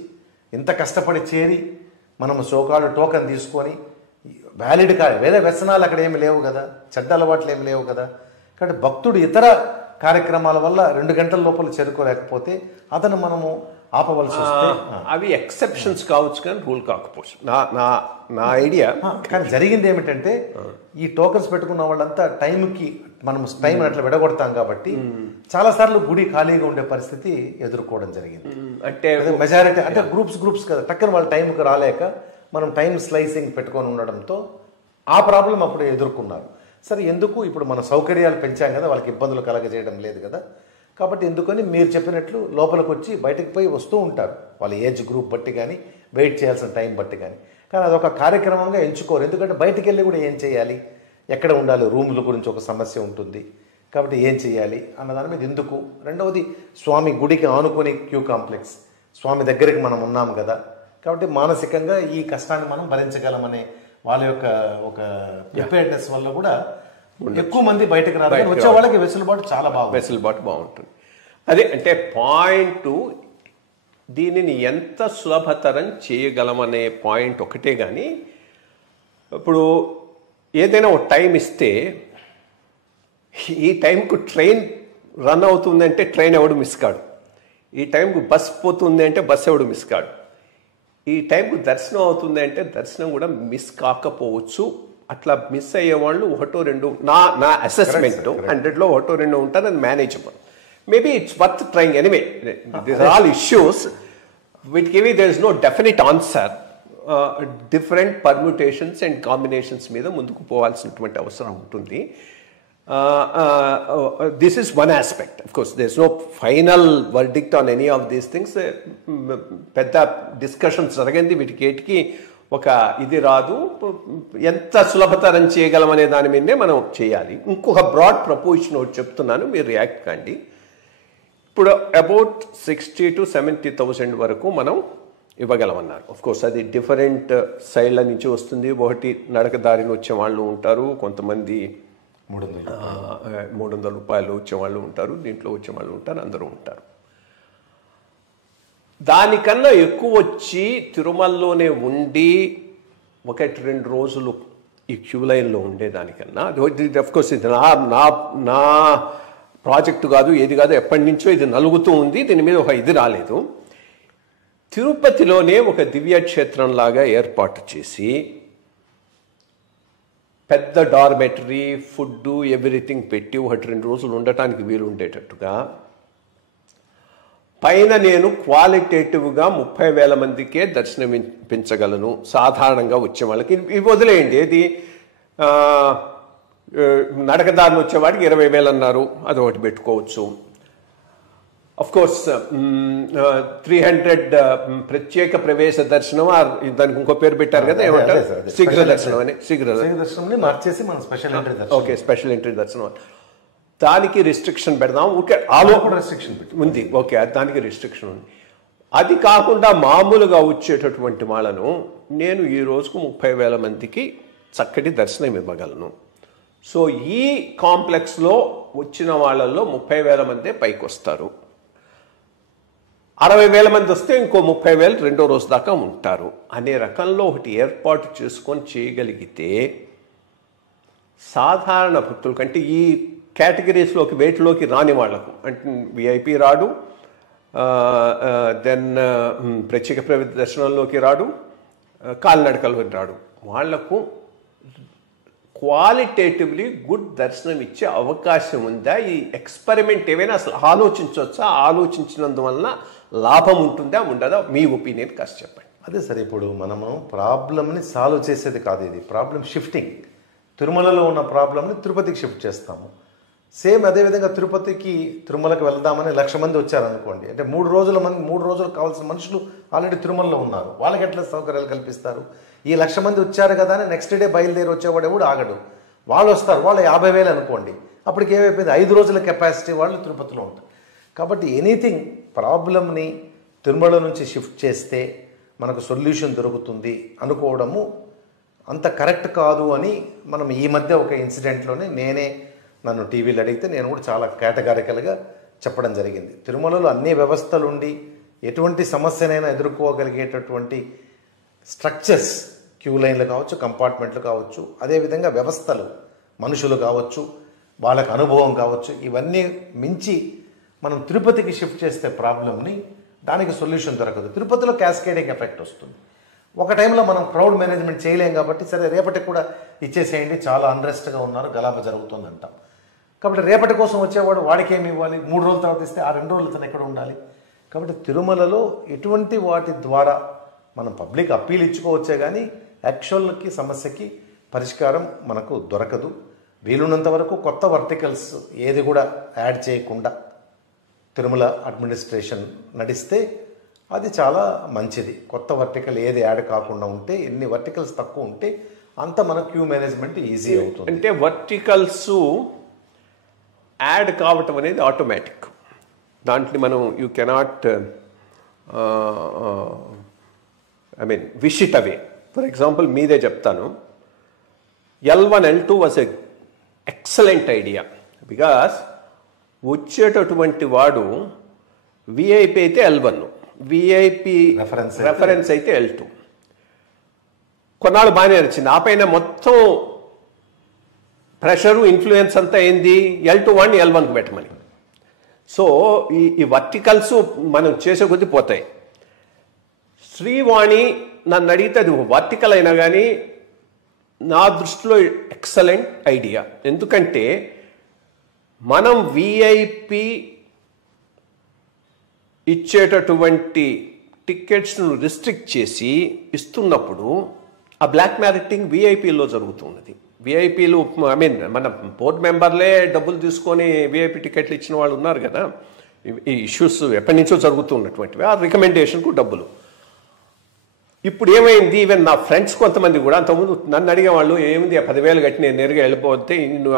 ఇంత కష్టపడి చేరి మనం సోకాళ్ళు టోకెన్ తీసుకొని వ్యాలిడ్ కాదు, వేరే వ్యసనాలు అక్కడ ఏమి లేవు కదా, చెడ్డ అలవాట్లు ఏమి లేవు కదా. కాబట్టి భక్తుడు ఇతర కార్యక్రమాల వల్ల 2 గంటల లోపల చేరుకోలేకపోతే అతను మనము ఆపవలసి వస్తే అవి ఎక్సెప్షన్స్ కావచ్చు కానీ రూల్ కాకపోవచ్చు నా ఐడియా. కానీ జరిగింది ఏమిటంటే ఈ టోకన్స్ పెట్టుకున్న వాళ్ళంతా టైంకి మనం టైం అట్లా విడగొడతాం కాబట్టి చాలాసార్లు గుడి ఖాళీగా ఉండే పరిస్థితి ఎదుర్కోవడం జరిగింది. అంటే మెజారిటీ అంటే గ్రూప్స్ కదా, టక్కన వాళ్ళ టైంకి రాలేక మనం టైం స్లైసింగ్ పెట్టుకొని ఉండడంతో ఆ ప్రాబ్లం అప్పుడు ఎదుర్కొన్నారు. సరే ఎందుకు ఇప్పుడు మన సౌకర్యాలు పెంచాం కదా, వాళ్ళకి ఇబ్బందులు కలగజేయడం లేదు కదా, కాబట్టి ఎందుకని మీరు చెప్పినట్లు లోపలికి వచ్చి బయటకు పోయి వస్తూ ఉంటారు వాళ్ళ ఏజ్ గ్రూప్ బట్టి కానీ వెయిట్ చేయాల్సిన టైం బట్టి కానీ అదొక కార్యక్రమంగా ఎంచుకోరు. ఎందుకంటే బయటికి వెళ్ళి కూడా ఏం చేయాలి, ఎక్కడ ఉండాలి, రూముల గురించి ఒక సమస్య ఉంటుంది కాబట్టి ఏం చేయాలి అన్న దాని మీద ఎందుకు. రెండవది స్వామి గుడికి ఆనుకొని క్యూ కాంప్లెక్స్, స్వామి దగ్గరికి మనం ఉన్నాం కదా కాబట్టి మానసికంగా ఈ కష్టాన్ని మనం భరించగలమనే వాళ్ళ యొక్క ఒక ప్రిపేర్డ్నెస్ వల్ల కూడా ఎక్కువ మంది బయటకు రావాలి, వచ్చే వాళ్ళకి వెసులుబాటు బాగుంటుంది. అదే అంటే పాయింట్, దీనిని ఎంత సులభతరం చేయగలమనే పాయింట్ ఒకటే. కానీ ఇప్పుడు ఏదైనా ఒక టైం ఇస్తే ఈ టైంకు ట్రైన్ రన్ అవుతుందంటే ట్రైన్ ఎవడు మిస్ కాడు, ఈ టైంకు బస్ పోతుంది అంటే బస్ ఎవడు మిస్ కాడు, ఈ టైంకు దర్శనం అవుతుంది అంటే దర్శనం కూడా మిస్ కాకపోవచ్చు. అట్లా మిస్ అయ్యేవాళ్ళు 1-2 నా అసెస్మెంట్ 100లో 1-2 ఉంటారు, అది manageable. Maybe it's worth trying anyway. These are all issues వీటికి there is no definite answer. Different permutations and combinations మీద ముందుకు పోవాల్సినటువంటి అవసరం ఉంటుంది. This is one aspect. Of course, there's no final verdict on any of these things. పెద్ద డిస్కషన్స్ జరిగింది, వీటికి ఒక ఇది రాదు. ఎంత సులభతరం చేయగలమనే దాని మీదనే మనం చేయాలి. ఇంకొక బ్రాడ్ ప్రపోజిషన్ ఒకటి చెప్తున్నాను, మీరు రియాక్ట్ కండి. ఇప్పుడు అబౌట్ 60,000 to 70,000 వరకు మనం ఇవ్వగలమన్నారు. ఆఫ్ కోర్స్ అది డిఫరెంట్ సైడ్ల నుంచి వస్తుంది. ఒకటి నడక దారిని వచ్చే వాళ్ళు ఉంటారు, కొంతమంది 300 రూపాయలు వచ్చేవాళ్ళు ఉంటారు, దీంట్లో వచ్చేవాళ్ళు ఉంటారు, అందరూ ఉంటారు. దానికన్నా ఎక్కువ వచ్చి తిరుమలలోనే ఉండి 1-2 రోజులు ఈ క్యూ లైన్లో ఉండేదానికన్నా, అఫ్కోర్స్ ఇది నా ప్రాజెక్టు కాదు, ఏది కాదు, ఎప్పటి నుంచో ఇది నలుగుతూ ఉంది, దీని మీద ఒక ఇది రాలేదు. తిరుపతిలోనే ఒక దివ్యక్షేత్రంలాగా ఏర్పాటు చేసి పెద్ద డార్మెటరీ, ఫుడ్, ఎవ్రీథింగ్ పెట్టి 1-2 రోజులు ఉండటానికి వీలు ఉండేటట్టుగా పైన నేను క్వాలిటేటివ్గా 30,000 మందికే దర్శనమించగలను సాధారణంగా వచ్చే వాళ్ళకి. ఇవి వదిలేయండి, ఏది నడకదారిని వచ్చేవాడికి 20,000 అన్నారు, అది ఒకటి పెట్టుకోవచ్చు. అఫ్ కోర్స్ 300 ప్రత్యేక ప్రవేశ దర్శనం, దానికి ఇంకో పేరు పెట్టారు కదా, ఏమంటారు, శీఘ్ర దర్శనం అని. శీఘ్ర దర్శనం మార్చేసి మనం స్పెషల్ ఎంట్రీ దర్శనం, ఓకే, స్పెషల్ ఎంట్రీ దర్శనం, దానికి రిస్ట్రిక్షన్ పెడదాం. ఓకే, ఆలోపడ రిస్ట్రిక్షన్ ఉంది, ఓకే, దానికి రిస్ట్రిక్షన్ ఉంది. అది కాకుండా మామూలుగా వచ్చేటటువంటి వాళ్ళను నేను ఈ రోజుకు 30,000 మందికి చక్కటి దర్శనం ఇవ్వగలను. సో ఈ కాంప్లెక్స్లో వచ్చిన వాళ్ళల్లో 30,000 మందే పైకి వస్తారు. 60,000 మంది వస్తే ఇంకో 30,000 రెండో రోజు దాకా ఉంటారు అనే రకంలో ఒకటి ఏర్పాటు చేసుకొని చేయగలిగితే సాధారణ భక్తులు కంటే ఈ కేటగిరీస్లోకి వేటిలోకి రాని వాళ్లకు, అంటే విఐపి రాడు, దెన్ ప్రత్యేక ప్రవేశ దర్శనంలోకి రాడు, కాలినడకలోకి రాడు, వాళ్లకు క్వాలిటేటివ్లీ గుడ్ దర్శనం ఇచ్చే అవకాశం ఉందా? ఈ ఎక్స్పెరిమెంట్ ఏమైనా అసలు ఆలోచించవచ్చా? ఆలోచించినందువలన లాభం ఉంటుందా ఉండదా? మీ ఒపీనియన్ కాస్త చెప్పండి. అదే సార్, ఇప్పుడు మనము ప్రాబ్లమ్ని సాల్వ్ చేసేది కాదు, ఇది ప్రాబ్లం షిఫ్టింగ్. తిరుమలలో ఉన్న ప్రాబ్లమ్ని తిరుపతికి షిఫ్ట్ చేస్తాము. సేమ్ అదేవిధంగా తిరుమలకి వెళ్దామని 1,00,000 మంది వచ్చారనుకోండి, అంటే 3 రోజులు కావాల్సిన మనుషులు ఆల్రెడీ తిరుమలలో ఉన్నారు, వాళ్ళకి ఎట్లా సౌకర్యాలు కల్పిస్తారు? ఈ 1,00,000 మంది వచ్చారు కదా అని నెక్స్ట్ డే బయలుదేరి వచ్చేవాడు ఎవడు ఆగడు, వాళ్ళు వస్తారు, వాళ్ళు 50,000 అనుకోండి, అప్పటికి ఏమైపోయింది, 5 రోజుల కెపాసిటీ వాళ్ళు తిరుపతిలో ఉంటారు. కాబట్టి ఎనీథింగ్ ప్రాబ్లమ్ని తిరుమల నుంచి షిఫ్ట్ చేస్తే మనకు సొల్యూషన్ దొరుకుతుంది అనుకోవడము అంత కరెక్ట్ కాదు అని మనం ఈ మధ్య ఒక ఇన్సిడెంట్లోనే నన్ను టీవీలో అడిగితే నేను కూడా చాలా కేటగారికల్గా చెప్పడం జరిగింది. తిరుమలలో అన్ని వ్యవస్థలు ఉండి ఎటువంటి సమస్యనైనా ఎదుర్కోగలిగేటటువంటి స్ట్రక్చర్స్, క్యూ లైన్లు కావచ్చు, కంపార్ట్మెంట్లు కావచ్చు, అదేవిధంగా వ్యవస్థలు, మనుషులు కావచ్చు, వాళ్ళకి అనుభవం కావచ్చు, ఇవన్నీ మించి మనం తిరుపతికి షిఫ్ట్ చేస్తే ప్రాబ్లమ్ని దానికి సొల్యూషన్ దొరకదు. తిరుపతిలో క్యాస్కేడింగ్ ఎఫెక్ట్ వస్తుంది. ఒక టైంలో మనం క్రౌడ్ మేనేజ్మెంట్ చేయలేం కాబట్టి సరే రేపటికి కూడా ఇచ్చేసేయండి, చాలా అన్రెస్ట్గా ఉన్నారు, గలాభ జరుగుతుంది అంటాం. కాబట్టి రేపటి కోసం వచ్చేవాడు వాడికి ఏమి ఇవ్వాలి, 3 రోజుల తర్వాత ఇస్తే ఆ 2 రోజులు తను ఎక్కడ ఉండాలి. కాబట్టి తిరుమలలో ఎటువంటి వాటి ద్వారా మనం పబ్లిక్ అప్పీల్ ఇచ్చుకోవచ్చే కానీ యాక్చువల్కి సమస్యకి పరిష్కారం మనకు దొరకదు. వీలున్నంత వరకు కొత్త వర్టికల్స్ ఏది కూడా యాడ్ చేయకుండా తిరుమల అడ్మినిస్ట్రేషన్ నడిస్తే అది చాలా మంచిది. కొత్త వర్టికల్ ఏది యాడ్ కాకుండా ఉంటే, ఎన్ని వర్టికల్స్ తక్కువ ఉంటే అంత మన క్యూ మేనేజ్మెంట్ ఈజీ అవుతుంది. అంటే వర్టికల్స్ యాడ్ కావటం అనేది ఆటోమేటిక్. దాంట్లో మనం you cannot wish it away. For example మీదే చెప్తాను, L1 L2 was a excellent idea. Because వచ్చేటటువంటి వాడు విఐపి అయితే L1, విఐపి రెఫరెన్స్ అయితే L2. కొన్నాళ్ళు బాగానే నచ్చింది. ఆ పైన మొత్తం ప్రెషరు, ఇన్ఫ్లుయెన్స్ అంతా ఏంది L2 L1కి పెట్టమని. సో ఈ వర్టికల్స్ మనం చేసే కొద్దీ పోతాయి. శ్రీవాణి నన్ను అడిగితే అది వర్టికల్ అయినా కానీ నా దృష్టిలో ఎక్సలెంట్ ఐడియా. ఎందుకంటే మనం విఐపి ఇచ్చేటటువంటి టికెట్స్ను రిస్ట్రిక్ట్ చేసి ఇస్తున్నప్పుడు ఆ బ్లాక్ మార్కెటింగ్ విఐపీలో జరుగుతున్నది. విఐపీలు మన బోర్డు మెంబర్లే డబ్బులు తీసుకొని విఐపి టికెట్లు ఇచ్చిన వాళ్ళు ఉన్నారు కదా. ఈ ఇష్యూస్ ఎప్పటి నుంచో జరుగుతున్నటువంటివి. ఆ రికమెండేషన్కు డబ్బులు. ఇప్పుడు ఏమైంది, ఈవెన్ నా ఫ్రెండ్స్ కొంతమంది కూడా అంతకుముందు నన్ను అడిగేవాళ్ళు, ఏముంది 10,000 కట్టి నేను నేరుగా వెళ్ళిపోతే నువ్వు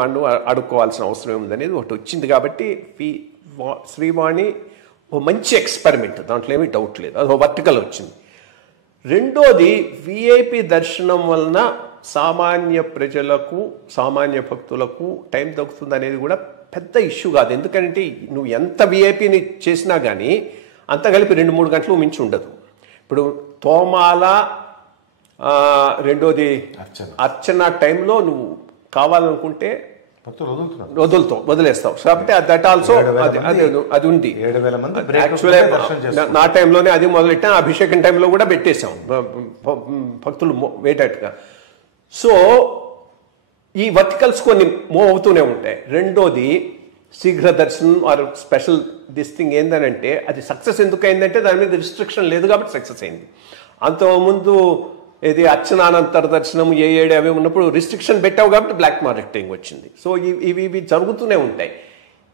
అడుక్కోవాల్సిన అవసరం ఏముంది అనేది ఒకటి వచ్చింది. కాబట్టి శ్రీవాణి ఓ మంచి ఎక్స్పెరిమెంట్, దాంట్లో ఏమీ డౌట్ లేదు. అది వర్టికల్ వచ్చింది. రెండోది, విఐపి దర్శనం వలన సామాన్య ప్రజలకు, సామాన్య భక్తులకు టైం దొరుకుతుంది అనేది కూడా పెద్ద ఇష్యూ కాదు. ఎందుకంటే నువ్వు ఎంత విఐపిని చేసినా కానీ అంత కలిపి 2-3 గంటలు మించి ఉండదు. ఇప్పుడు తోమాల, రెండోది అర్చన టైంలో నువ్వు కావాలనుకుంటే వదిలేస్తావు. కాబట్టి దట్ ఆల్సో అది ఉంది. యాక్చువల్లీ నా టైంలోనే అది మొదలెట్టాం. అభిషేకం టైంలో కూడా పెట్టేశాం భక్తులు వేటట్టుగా. సో ఈ వర్టికల్స్ కొన్ని మూవ్ అవుతూనే ఉంటాయి. రెండోది, శీఘ్ర దర్శనం ఆర్ స్పెషల్ దిస్ థింగ్ ఏంటంటే అది సక్సెస్ ఎందుకు అయిందంటే దాని మీద రిస్ట్రిక్షన్ లేదు కాబట్టి సక్సెస్ అయింది. అంతకుముందు ఇది అర్చనానంతర దర్శనం ఏడు అవి ఉన్నప్పుడు రిస్ట్రిక్షన్ పెట్టావు కాబట్టి బ్లాక్ మార్కెటింగ్ వచ్చింది. సో ఇవి జరుగుతూనే ఉంటాయి.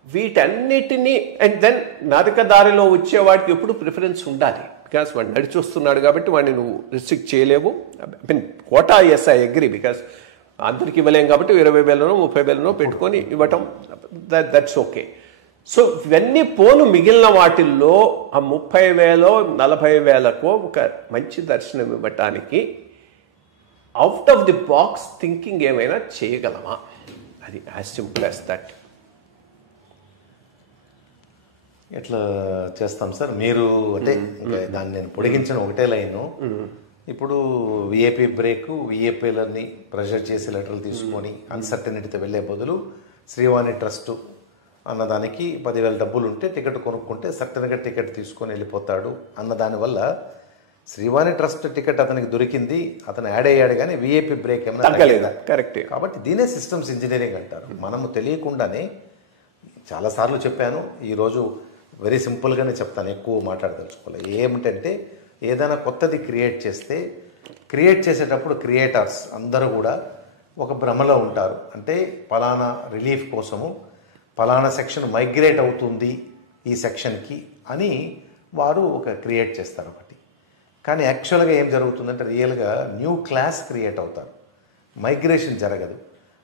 వీటన్నిటినీ అండ్ దెన్ నరక దారిలో వచ్చేవాడికి ఎప్పుడు ప్రిఫరెన్స్ ఉండాలి. బికాస్ వాడు నడిచి వస్తున్నాడు కాబట్టి వాడిని నువ్వు రిస్ట్రిక్ట్ చేయలేవు. Quota as I agree, because అందరికి ఇవ్వలేం కాబట్టి 20,000నో 30,000నో పెట్టుకొని ఇవ్వటం దట్స్ ఓకే. సో ఇవన్నీ పోను మిగిలిన వాటిల్లో ఆ 30,000 40,000కో ఒక మంచి దర్శనం ఇవ్వటానికి out of the box thinking ఏమైనా చేయగలమా? అది యాజ్ సింపుల్ యాజ్ దట్. ఎట్లా చేస్తాం సార్? మీరు అంటే దాన్ని నేను పొడిగించిన ఒకటే లైను. ఇప్పుడు విఐపి బ్రేక్, విఐపీలని ప్రెషర్ చేసి లెటర్లు తీసుకొని అన్సర్టనిటీతో వెళ్ళే బదులు శ్రీవాణి ట్రస్ట్ అన్నదానికి 10,000 డబ్బులు ఉంటే టికెట్ కొనుక్కుంటే సర్టన్గా టికెట్ తీసుకొని వెళ్ళిపోతాడు అన్నదానివల్ల శ్రీవాణి ట్రస్ట్ టికెట్ అతనికి దొరికింది, అతను యాడ్ అయ్యాడు, కానీ విఐపి బ్రేక్ ఏమైనా తగ్గలేదా? కరెక్ట్. కాబట్టి దీనే సిస్టమ్స్ ఇంజనీరింగ్ అంటారు. మనము తెలియకుండానే చాలాసార్లు చెప్పాను, ఈరోజు వెరీ సింపుల్గానే చెప్తాను, ఎక్కువ మాట్లాడదలుచుకోవాలి. ఏమిటంటే ఏదైనా కొత్తది క్రియేట్ చేస్తే క్రియేట్ చేసేటప్పుడు క్రియేటర్స్ అందరూ కూడా ఒక భ్రమలో ఉంటారు. అంటే పలానా రిలీఫ్ కోసము పలానా సెక్షన్ మైగ్రేట్ అవుతుంది ఈ సెక్షన్కి అని వారు ఒక క్రియేట్ చేస్తారు ఒకటి. కానీ యాక్చువల్గా ఏం జరుగుతుందంటే రియల్గా న్యూ క్లాస్ క్రియేట్ అవుతారు. మైగ్రేషన్ జరగదు.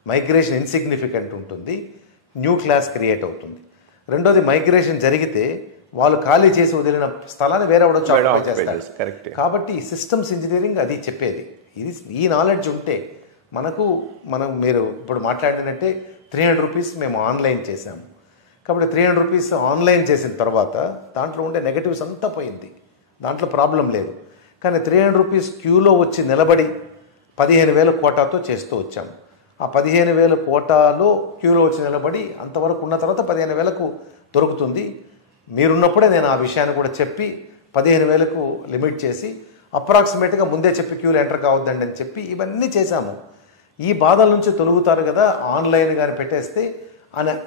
మైగ్రేషన్ ఇన్సిగ్నిఫికెంట్ ఉంటుంది, న్యూ క్లాస్ క్రియేట్ అవుతుంది. రెండోది, మైగ్రేషన్ జరిగితే వాళ్ళు ఖాళీ చేసి వదిలిన స్థలాన్ని వేరే ఎవడొచ్చి ఆక్యుపై చేస్తాడు. కరెక్ట్. కాబట్టి సిస్టమ్స్ ఇంజనీరింగ్ అది చెప్పేది. ఈ నాలెడ్జ్ ఉంటే మనం మీరు ఇప్పుడు మాట్లాడినట్టే 300 రూపీస్ మేము ఆన్లైన్ చేసాము. కాబట్టి 300 రూపీస్ ఆన్లైన్ చేసిన తర్వాత దాంట్లో ఉండే నెగటివ్స్ అంతా పోయింది, దాంట్లో ప్రాబ్లం లేదు. కానీ 300 రూపీస్ క్యూలో వచ్చి నిలబడి 15,000 కోటాతో చేస్తూ వచ్చాము. ఆ 15,000 కోటాలో క్యూలో వచ్చి నిలబడి అంతవరకు ఉన్న తర్వాత 15,000కు దొరుకుతుంది. మీరున్నప్పుడే నేను ఆ విషయాన్ని కూడా చెప్పి 15,000కు లిమిట్ చేసి అప్రాక్సిమేట్గా ముందే చెప్పి క్యూలో ఎంటర్ కావద్దండి అని చెప్పి ఇవన్నీ చేశాము. ఈ బాధల నుంచి తొలుగుతారు కదా ఆన్లైన్ కానీ పెట్టేస్తే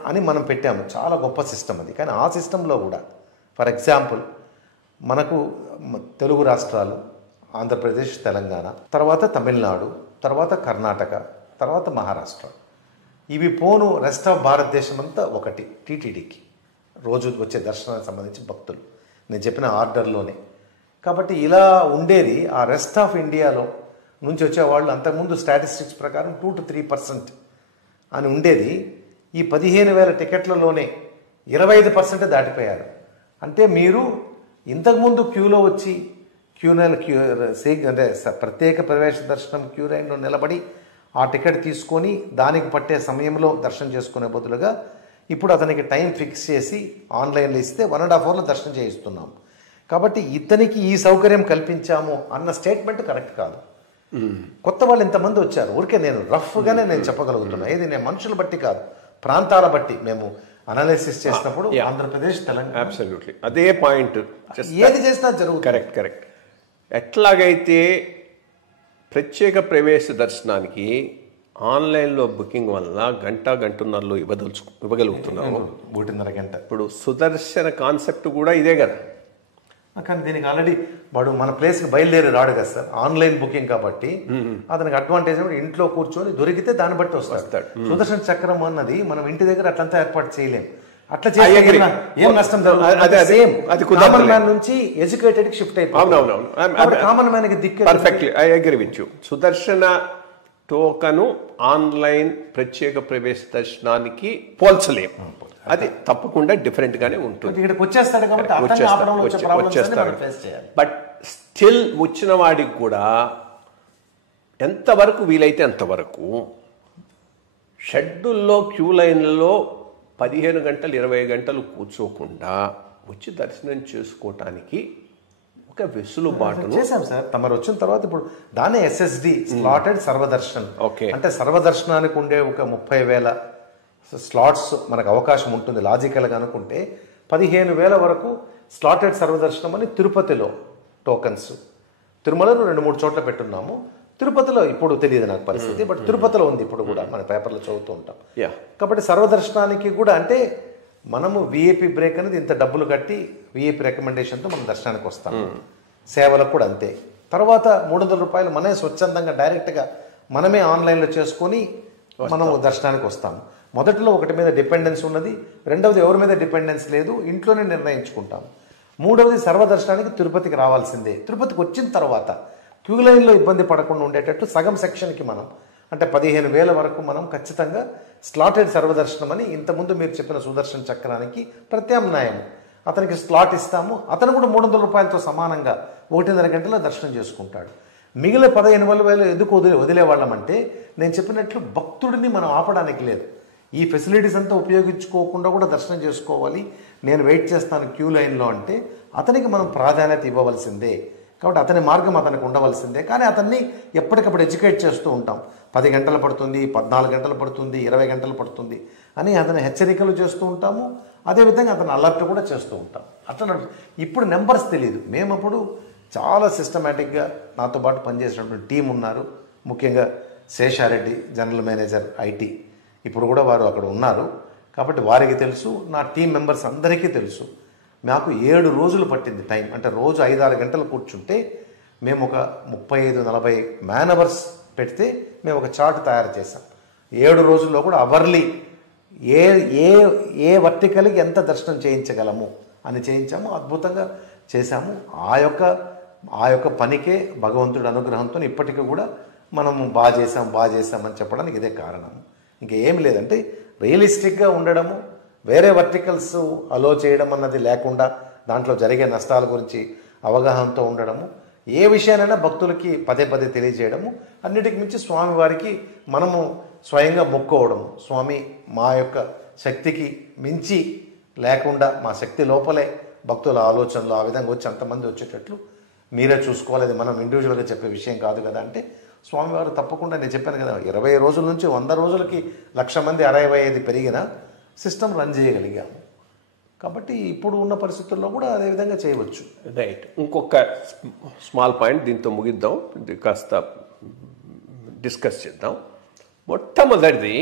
అని మనం పెట్టాము. చాలా గొప్ప సిస్టమ్ అది. కానీ ఆ సిస్టంలో కూడా ఫర్ ఎగ్జాంపుల్ మనకు తెలుగు రాష్ట్రాలు ఆంధ్రప్రదేశ్, తెలంగాణ, తర్వాత తమిళనాడు, తర్వాత కర్ణాటక, తర్వాత మహారాష్ట్ర, ఇవి పోను రెస్ట్ ఆఫ్ భారతదేశం అంతా ఒకటి టీటీడీకి రోజు వచ్చే దర్శనానికి సంబంధించి భక్తులు నేను చెప్పిన ఆర్డర్లోనే. కాబట్టి ఇలా ఉండేది. ఆ రెస్ట్ ఆఫ్ ఇండియాలో నుంచి వచ్చేవాళ్ళు అంతకుముందు స్టాటిస్టిక్స్ ప్రకారం 2 to 3% అని ఉండేది. ఈ 15,000 టికెట్లలోనే 25% దాటిపోయారు. అంటే మీరు ఇంతకుముందు క్యూలో వచ్చి అంటే ప్రత్యేక ప్రవేశ దర్శనం క్యూ లైన్లో నిలబడి ఆ టికెట్ తీసుకొని దానికి పట్టే సమయంలో దర్శనం చేసుకునే బదులుగా ఇప్పుడు అతనికి టైం ఫిక్స్ చేసి ఆన్లైన్లో ఇస్తే 1.5 అవర్లో దర్శనం చేయిస్తున్నాం. కాబట్టి ఇతనికి ఈ సౌకర్యం కల్పించాము అన్న స్టేట్మెంట్ కరెక్ట్ కాదు. కొత్త వాళ్ళు ఇంతమంది వచ్చారు. ఊరికే నేను రఫ్గానే నేను చెప్పగలుగుతున్నా. ఏది నేను మనుషుల బట్టి కాదు, ప్రాంతాల బట్టి మేము అనాలిసిస్ చేసినప్పుడు ఆంధ్రప్రదేశ్, తెలంగాణ అబ్సల్యూట్లీ అదే పాయింట్. ఏది చేసినా జరుగుతుంది. కరెక్ట్. ఎట్లాగైతే ప్రత్యేక ప్రవేశ దర్శనానికి ఆన్లైన్లో బుకింగ్ వల్ల గంటన్నరలో ఇవ్వగలుగుతున్నాము. 1.5 గంట. ఇప్పుడు సుదర్శన కాన్సెప్ట్ కూడా ఇదే కదా. కానీ దీనికి ఆల్రెడీ వాడు మన ప్లేస్కి బయలుదేరి రాడు కదా సార్. ఆన్లైన్ బుకింగ్ కాబట్టి అతనికి అడ్వాంటేజ్ ఇంట్లో కూర్చొని దొరికితే దాన్ని బట్టి వస్తాడు. సుదర్శన చక్రం అన్నది మనం ఇంటి దగ్గర అట్లంతా ఏర్పాటు చేయలేం. అట్లా చేస్తే ఏం నష్టం కామన్ మ్యాన్ నుంచి ఎడ్యుకేటెడ్ కి షిఫ్ట్ అయిపోయింది. కామన్ మ్యాన్ కి దిక్కు perfectly I agree with you. సుదర్శన టోకను ఆన్లైన్ ప్రత్యేక ప్రవేశ దర్శనానికి పోల్చలేం. అది తప్పకుండా డిఫరెంట్ గానే ఉంటుంది. ఇక్కడికి వచ్చేస్తాడు కాబట్టి వచ్చేస్తారు. బట్ స్టిల్ వచ్చిన వాడికి కూడా ఎంతవరకు వీలైతే అంతవరకు షెడ్యూల్లో క్యూ లైన్లలో 15 గంటలు 20 గంటలు కూర్చోకుండా వచ్చి దర్శనం చేసుకోవటానికి ఒక వెసులుబాటును చేశాం సార్. తమరు వచ్చిన తర్వాత ఇప్పుడు దాన్ని SSD స్లాటెడ్ సర్వదర్శన్. ఓకే. అంటే సర్వదర్శనానికి ఉండే ఒక 30,000 స్లాట్స్ మనకు అవకాశం ఉంటుంది. లాజికల్గా అనుకుంటే 15,000 వరకు స్లాటెడ్ సర్వదర్శనం అని తిరుపతిలో టోకన్స్, తిరుమలలో 2-3 చోట్ల పెట్టున్నాము. తిరుపతిలో ఇప్పుడు తెలియదు నాకు పరిస్థితి, బట్ తిరుపతిలో ఉంది ఇప్పుడు కూడా, మన పేపర్లో చదువుతూ ఉంటాం. కాబట్టి సర్వదర్శనానికి కూడా అంటే మనము విఐపి బ్రేక్ అనేది ఇంత డబ్బులు కట్టి విఐపి రికమెండేషన్తో మనం దర్శనానికి వస్తాం. సేవలకు కూడా అంతే. తర్వాత 300 రూపాయలు మనమే స్వచ్ఛందంగా డైరెక్ట్గా మనమే ఆన్లైన్లో చేసుకొని మనము దర్శనానికి వస్తాం. మొదటిలో ఒకటి మీద డిపెండెన్స్ ఉన్నది, రెండవది ఎవరి మీద డిపెండెన్స్ లేదు, ఇంట్లోనే నిర్ణయించుకుంటాం. మూడవది సర్వదర్శనానికి తిరుపతికి రావాల్సిందే. తిరుపతికి వచ్చిన తర్వాత క్యూ లైన్లో ఇబ్బంది పడకుండా ఉండేటట్టు సగం సెక్షన్కి మనం అంటే 15,000 వరకు మనం ఖచ్చితంగా స్లాటెడ్ సర్వదర్శనం అని ఇంతకుముందు మీరు చెప్పిన సుదర్శన చక్రానికి ప్రత్యామ్నాయం అతనికి స్లాట్ ఇస్తాము. అతను కూడా 300 రూపాయలతో సమానంగా 1.5 గంటల దర్శనం చేసుకుంటాడు. మిగిలిన 15,000 ఎందుకు వదిలేవాళ్ళమంటే నేను చెప్పినట్లు భక్తుడిని మనం ఆపడానికి లేదు. ఈ ఫెసిలిటీస్ అంతా ఉపయోగించుకోకుండా కూడా దర్శనం చేసుకోవాలి, నేను వెయిట్ చేస్తాను క్యూ లైన్లో అంటే అతనికి మనం ప్రాధాన్యత ఇవ్వవలసిందే. కాబట్టి అతని మార్గం అతనికి ఉండవలసిందే. కానీ అతన్ని ఎప్పటికప్పుడు ఎడ్యుకేట్ చేస్తూ ఉంటాం. 10 గంటలు పడుతుంది, 14 గంటలు పడుతుంది, 20 గంటలు పడుతుంది అని అతని హెచ్చరికలు చేస్తూ ఉంటాము. అదేవిధంగా అతను అలర్ట్ కూడా చేస్తూ ఉంటాం. అట్లా ఇప్పుడు నెంబర్స్ తెలియదు. మేము అప్పుడు చాలా సిస్టమేటిక్గా నాతో పాటు పనిచేసినటువంటి టీం ఉన్నారు. ముఖ్యంగా శేషారెడ్డి జనరల్ మేనేజర్ IT, ఇప్పుడు కూడా వారు అక్కడ ఉన్నారు. కాబట్టి వారికి తెలుసు, నా టీం మెంబర్స్ అందరికీ తెలుసు. మాకు 7 రోజులు పట్టింది టైం. అంటే రోజు 5-6 గంటలు కూర్చుంటే మేము ఒక 35-40 మ్యాన్ అవర్స్ పెడితే మేము ఒక చార్ట్ తయారు చేసాం. 7 రోజుల్లో కూడా అవర్లీ ఏ వర్టికల్కి ఎంత దర్శనం చేయించగలము అని చేయించాము. అద్భుతంగా చేశాము. ఆ యొక్క పనికే భగవంతుడి అనుగ్రహంతో ఇప్పటికీ కూడా మనము బాగా చేసామని చెప్పడానికి ఇదే కారణం. ఇంకా ఏమి లేదంటే రియలిస్టిక్గా ఉండడము, వేరే వర్టికల్స్ అలో చేయడం అన్నది లేకుండా దాంట్లో జరిగే నష్టాల గురించి అవగాహనతో ఉండడము, ఏ విషయానైనా భక్తులకి పదే పదే తెలియజేయడము, అన్నిటికి మించి స్వామివారికి మనము స్వయంగా మొక్కుకోవడము. స్వామి మా యొక్క శక్తికి మించి లేకుండా మా శక్తి లోపలే భక్తుల ఆలోచనలు ఆ విధంగా వచ్చి అంతమంది వచ్చేటట్లు మీరే చూసుకోవాలి, అది మనం ఇండివిజువల్గా చెప్పే విషయం కాదు కదా అంటే స్వామివారు తప్పకుండా, నేను చెప్పాను కదా 20 రోజుల నుంచి 100 రోజులకి 1,00,000 మంది 65 పెరిగిన సిస్టమ్ రన్ చేయగలిగాము. కాబట్టి ఇప్పుడు ఉన్న పరిస్థితుల్లో కూడా అదే విధంగా చేయవచ్చు. రైట్. ఇంకొక స్మాల్ పాయింట్ దీంతో ముగిద్దాం, ఇది కాస్త డిస్కస్ చేద్దాం. మొట్టమొదటిది,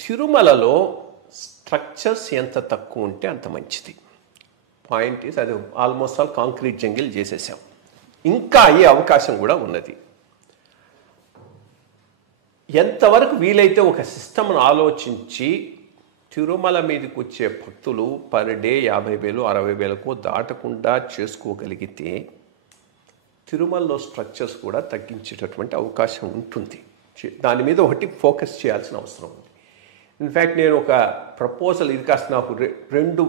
తిరుమలలో స్ట్రక్చర్స్ ఎంత తక్కువ ఉంటే అంత మంచిది. పాయింట్ ఈస్ అది ఆల్మోస్ట్ ఆల్ కాంక్రీట్ జంగిల్ చేసేసాం, ఇంకా అయ్యే అవకాశం కూడా ఉన్నది. ఎంతవరకు వీలైతే ఒక సిస్టమ్ను ఆలోచించి తిరుమల మీదకి వచ్చే భక్తులు పర్ డే 50,000 60,000 దాటకుండా చేసుకోగలిగితే తిరుమలలో స్ట్రక్చర్స్ కూడా తగ్గించేటటువంటి అవకాశం ఉంటుంది. దాని మీద ఒకటి ఫోకస్ చేయాల్సిన అవసరం ఉంది. ఇన్ఫ్యాక్ట్ నేను ఒక ప్రపోజల్, ఇది కాస్త నాకు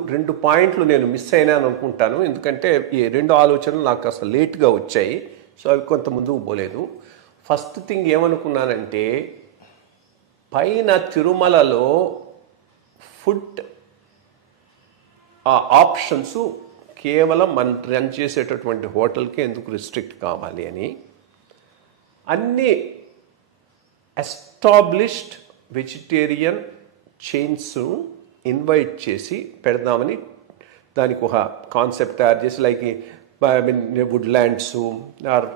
రెండు పాయింట్లు నేను మిస్ అయినాను అనుకుంటాను, ఎందుకంటే ఈ 2 ఆలోచనలు నాకు కాస్త లేట్గా వచ్చాయి, సో అవి కొంత ముందుకు పోలేదు. ఫస్ట్ థింగ్ ఏమనుకున్నానంటే, పైన తిరుమలలో ఫుడ్ ఆప్షన్స్ కేవలం మనం రన్ చేసేటటువంటి హోటల్కి ఎందుకు రిస్ట్రిక్ట్ కావాలి అని అన్ని ఎస్టాబ్లిష్డ్ వెజిటేరియన్ చైన్స్ ఇన్వైట్ చేసి పెడదామని దానికి ఒక కాన్సెప్ట్ తయారు చేసి, like I mean Woodlands or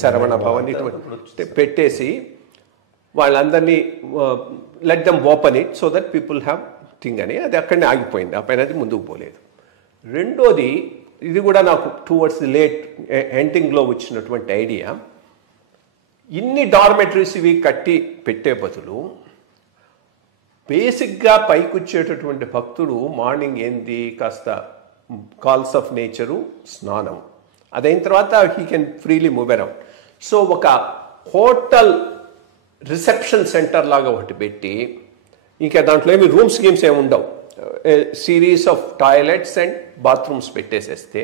Saravana Bhavan ఇటువంటి పెట్టేసి వాళ్ళందరినీ let them open it so that people have thing అని, అది అక్కడనే ఆగిపోయింది, ఆ పైన అది ముందుకు పోలేదు. రెండోది, ఇది కూడా నాకు టువర్డ్స్ ది లేట్ ఎండింగ్లో వచ్చినటువంటి ఐడియా, ఇన్ని డార్మెటరీస్ ఇవి కట్టి పెట్టే బదులు బేసిక్గా పైకి వచ్చేటటువంటి భక్తుడు మార్నింగ్ ఏంది కాస్త కాల్స్ ఆఫ్ నేచరు, స్నానం, అదైన తర్వాత he can freely move around. So ఒక హోటల్ రిసెప్షన్ సెంటర్ లాగా ఒకటి పెట్టి, ఇంకా దాంట్లో ఏమి రూమ్స్ గేమ్స్ ఏమి ఉండవు, series of toilets and bathrooms పెట్టేసేస్తే,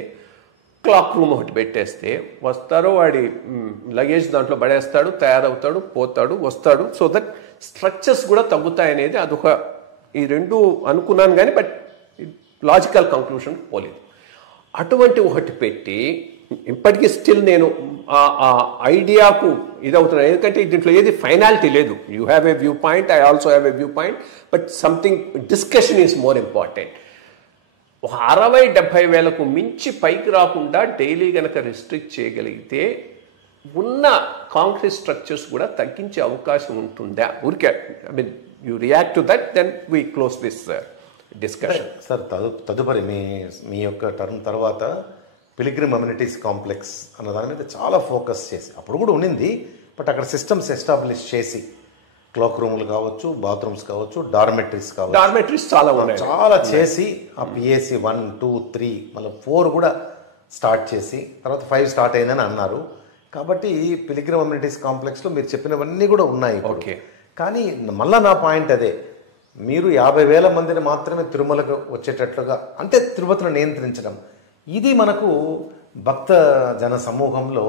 క్లాక్ రూమ్ ఒకటి పెట్టేస్తే వస్తారో వాడి లగేజ్ దాంట్లో పడేస్తాడు, తయారవుతాడు, పోతాడు, వస్తాడు. సో దట్ స్ట్రక్చర్స్ కూడా తగ్గుతాయనేది అదొక, ఈ 2 అనుకున్నాను కానీ బట్ లాజికల్ కంక్లూషన్ పోలేదు. అటువంటి ఒకటి పెట్టి, ఇప్పటికీ స్టిల్ నేను ఆ ఐడియాకు ఇదవుతున్నాను, ఎందుకంటే దీంట్లో ఏది ఫైనాలిటీ లేదు. You have a view point, I also have a view point, but something discussion is more important. 60,000-70,000 వేలకు మించి పైకి రాకుండా డైలీ కనుక రిస్ట్రిక్ట్ చేయగలిగితే ఉన్న కాంక్రీట్ స్ట్రక్చర్స్ కూడా తగ్గించే అవకాశం ఉంటుందా? ఊరికే I mean you react to that, then we close this discussion. Sir తదుపరి మీ యొక్క టర్మ్ తర్వాత పిలిగ్రిమ్ అమ్యూనిటీస్ కాంప్లెక్స్ అన్న దాని మీద చాలా ఫోకస్ చేసి, అప్పుడు కూడా ఉండింది, బట్ అక్కడ సిస్టమ్స్ ఎస్టాబ్లిష్ చేసి, క్లాక్ రూములు కావచ్చు, బాత్రూమ్స్ కావచ్చు, డార్మెటరీస్ కావచ్చు, డార్మెటరీస్ చాలా చేసి ఆ పిఏసి 1, 2, 3 మళ్ళీ 4 కూడా స్టార్ట్ చేసి తర్వాత 5 స్టార్ట్ అయిందని అన్నారు. కాబట్టి పిలిగ్రిమ్ అమ్యూనిటీస్ కాంప్లెక్స్లో మీరు చెప్పినవన్నీ కూడా ఉన్నాయి. ఓకే, కానీ మళ్ళీ నా పాయింట్ అదే, మీరు 50,000 మందిని మాత్రమే తిరుమలకు వచ్చేటట్లుగా అంటే తిరుపతిని నియంత్రించడం, ఇది మనకు భక్త జన సమూహంలో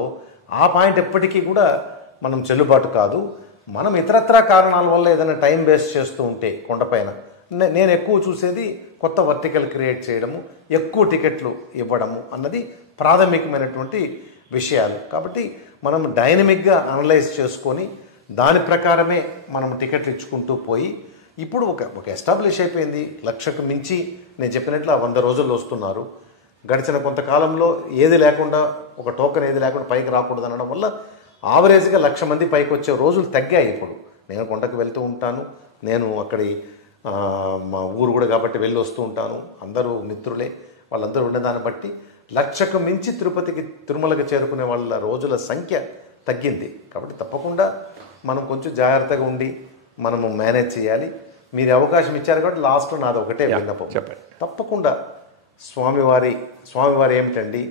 ఆ పాయింట్ ఎప్పటికీ కూడా మనం చెల్లుబాటు కాదు. మనం ఇతరత్రా కారణాల వల్ల ఏదైనా టైం వేస్ట్ చేస్తూ ఉంటే కొండపైన, నేను ఎక్కువ చూసేది కొత్త వర్టికల్ క్రియేట్ చేయడము, ఎక్కువ టికెట్లు ఇవ్వడము అన్నది ప్రాథమికమైనటువంటి విషయాలు. కాబట్టి మనం డైనమిక్గా అనలైజ్ చేసుకొని దాని ప్రకారమే మనం టికెట్లు ఇచ్చుకుంటూ పోయి, ఇప్పుడు ఒక ఎస్టాబ్లిష్ అయిపోయింది, 1,00,000కు మించి నేను చెప్పినట్లు 100 రోజుల్లో వస్తున్నారు. గడిచిన కొంతకాలంలో ఏది లేకుండా, ఒక టోకెన్ ఏది లేకుండా పైకి రాకూడదు అనడం వల్ల ఆవరేజ్గా 1,00,000 మంది పైకి వచ్చే రోజులు తగ్గాయి. ఇప్పుడు నేను కొండకు వెళ్తూ ఉంటాను, నేను అక్కడి మా ఊరు కూడా కాబట్టి వెళ్ళి వస్తూ ఉంటాను, అందరూ మిత్రులే, వాళ్ళందరూ ఉండేదాన్ని బట్టి 1,00,000కు మించి తిరుమలకి చేరుకునే వాళ్ళ రోజుల సంఖ్య తగ్గింది. కాబట్టి తప్పకుండా మనం కొంచెం జాగ్రత్తగా ఉండి మనము మేనేజ్ చేయాలి. మీరు అవకాశం ఇచ్చారు కాబట్టి లాస్ట్లో నాది ఒకటే విన్నపం, చెప్పండి. తప్పకుండా స్వామివారి ఏమిటండి,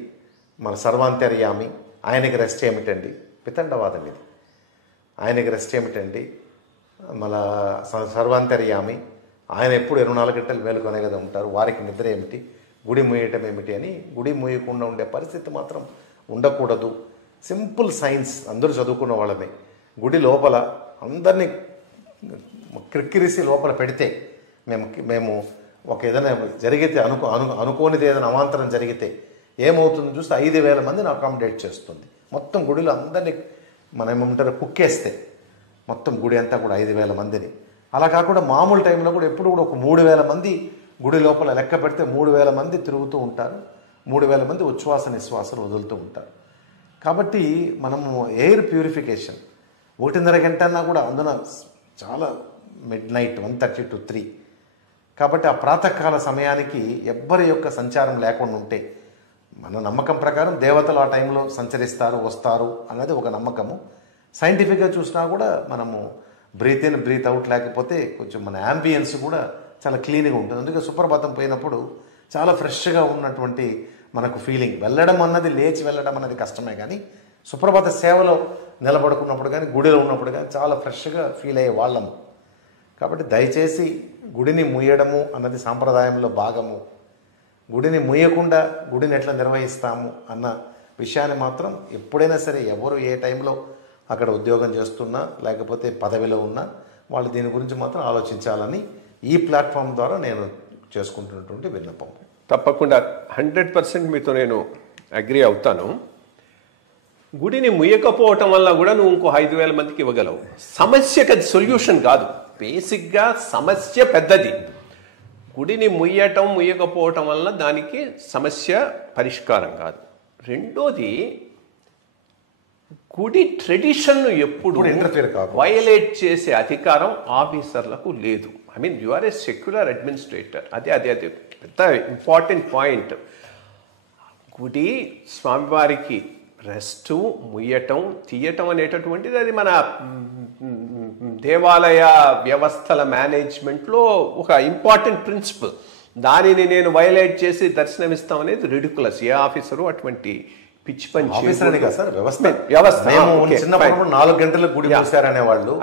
మన సర్వాంతర్యామి, ఆయనకి రెస్ట్ ఏమిటండి, పితండవాదం ఇది, ఆయనకి రెస్ట్ ఏమిటండి, మన సర్వాంతర్యామి, ఆయన ఎప్పుడు 24 గంటలు మేలుకొనే కదా ఉంటారు, వారికి నిద్ర ఏమిటి, గుడి మూయటం ఏమిటి అని. గుడి మూయకుండా ఉండే పరిస్థితి మాత్రం ఉండకూడదు. సింపుల్ సైన్స్ అందరూ చదువుకున్న వాళ్ళమే. గుడి లోపల అందరినీ క్రిక్కిరిసి లోపల పెడితే మేము ఒక ఏదైనా జరిగితే అనుకోనిది ఏదైనా అవాంతరం జరిగితే ఏమవుతుందో చూస్తే 5,000 మందిని అకామిడేట్ చేస్తుంది. మొత్తం గుడిలో అందరినీ మనం ఏమంటారు కుక్కేస్తే మొత్తం గుడి అంతా కూడా 5,000 మందిని. అలా కాకుండా మామూలు టైంలో కూడా ఎప్పుడు కూడా ఒక 3,000 మంది గుడి లోపల లెక్క పెడితే 3,000 మంది తిరుగుతూ ఉంటారు. 3,000 మంది ఉచ్ఛ్వాస నిశ్వాసాలు వదులుతూ ఉంటారు. కాబట్టి మనము ఎయిర్ ప్యూరిఫికేషన్ 1.5 గంట అన్నా కూడా అందున చాలా మిడ్ నైట్ 1:30 to 3. కాబట్టి ఆ ప్రాతకాల సమయానికి ఎవ్వరి యొక్క సంచారం లేకుండా ఉంటే మన నమ్మకం ప్రకారం దేవతలు ఆ టైంలో సంచరిస్తారు వస్తారు అన్నది ఒక నమ్మకము. సైంటిఫిక్గా చూసినా కూడా మనము బ్రీత్ ఇన్ బ్రీత్ అవుట్ లేకపోతే కొంచెం మన యాంబియన్స్ కూడా చాలా క్లీన్గా ఉంటుంది. అందుకే సుప్రభాతం పోయినప్పుడు చాలా ఫ్రెష్గా ఉన్నటువంటి మనకు ఫీలింగ్. వెళ్ళడం అన్నది లేచి వెళ్ళడం అన్నది కష్టమే, కానీ సుప్రభాత సేవలో నిలబడుకున్నప్పుడు కానీ గుడిలో ఉన్నప్పుడు కానీ చాలా ఫ్రెష్గా ఫీల్ అయ్యే వాళ్ళము. కాబట్టి దయచేసి గుడిని ముయ్యడము అన్నది సాంప్రదాయంలో భాగము. గుడిని ముయ్యకుండా గుడిని ఎట్లా నిర్వహిస్తాము అన్న విషయాన్ని మాత్రం ఎప్పుడైనా సరే ఎవరు ఏ టైంలో అక్కడ ఉద్యోగం చేస్తున్నా లేకపోతే పదవిలో ఉన్నా వాళ్ళు దీని గురించి మాత్రం ఆలోచించాలని ఈ ప్లాట్ఫామ్ ద్వారా నేను చేసుకుంటున్నటువంటి విన్నపం. తప్పకుండా 100% మీతో నేను అగ్రి అవుతాను. గుడిని ముయ్యకపోవటం వల్ల కూడా నువ్వు ఇంకో 5,000 మందికి ఇవ్వగలవు. సమస్యకి అది సొల్యూషన్ కాదు. బేసిక్గా సమస్య పెద్దది. గుడిని ముయ్యకపోవటం వల్ల దానికి సమస్య పరిష్కారం కాదు. రెండోది, గుడి ట్రెడిషన్ను ఎప్పుడు వయలేట్ చేసే అధికారం ఆఫీసర్లకు లేదు. I mean you are a secular administrator. అదే పెద్ద ఇంపార్టెంట్ పాయింట్. గుడి స్వామివారికి రెస్టు ముయ్యటం తీయటం అనేటటువంటిది అది మన దేవాలయ వ్యవస్థల మేనేజ్మెంట్లో ఒక ఇంపార్టెంట్ ప్రిన్సిపల్. దానిని నేను వయలేట్ చేసి దర్శనమిస్తాం అనేది రిడికులస్. ఏ ఆఫీసరు అటువంటి పిచ్చి పని వ్యవస్థ. 4 గంటలకు గుడి మూసారనే వాళ్ళు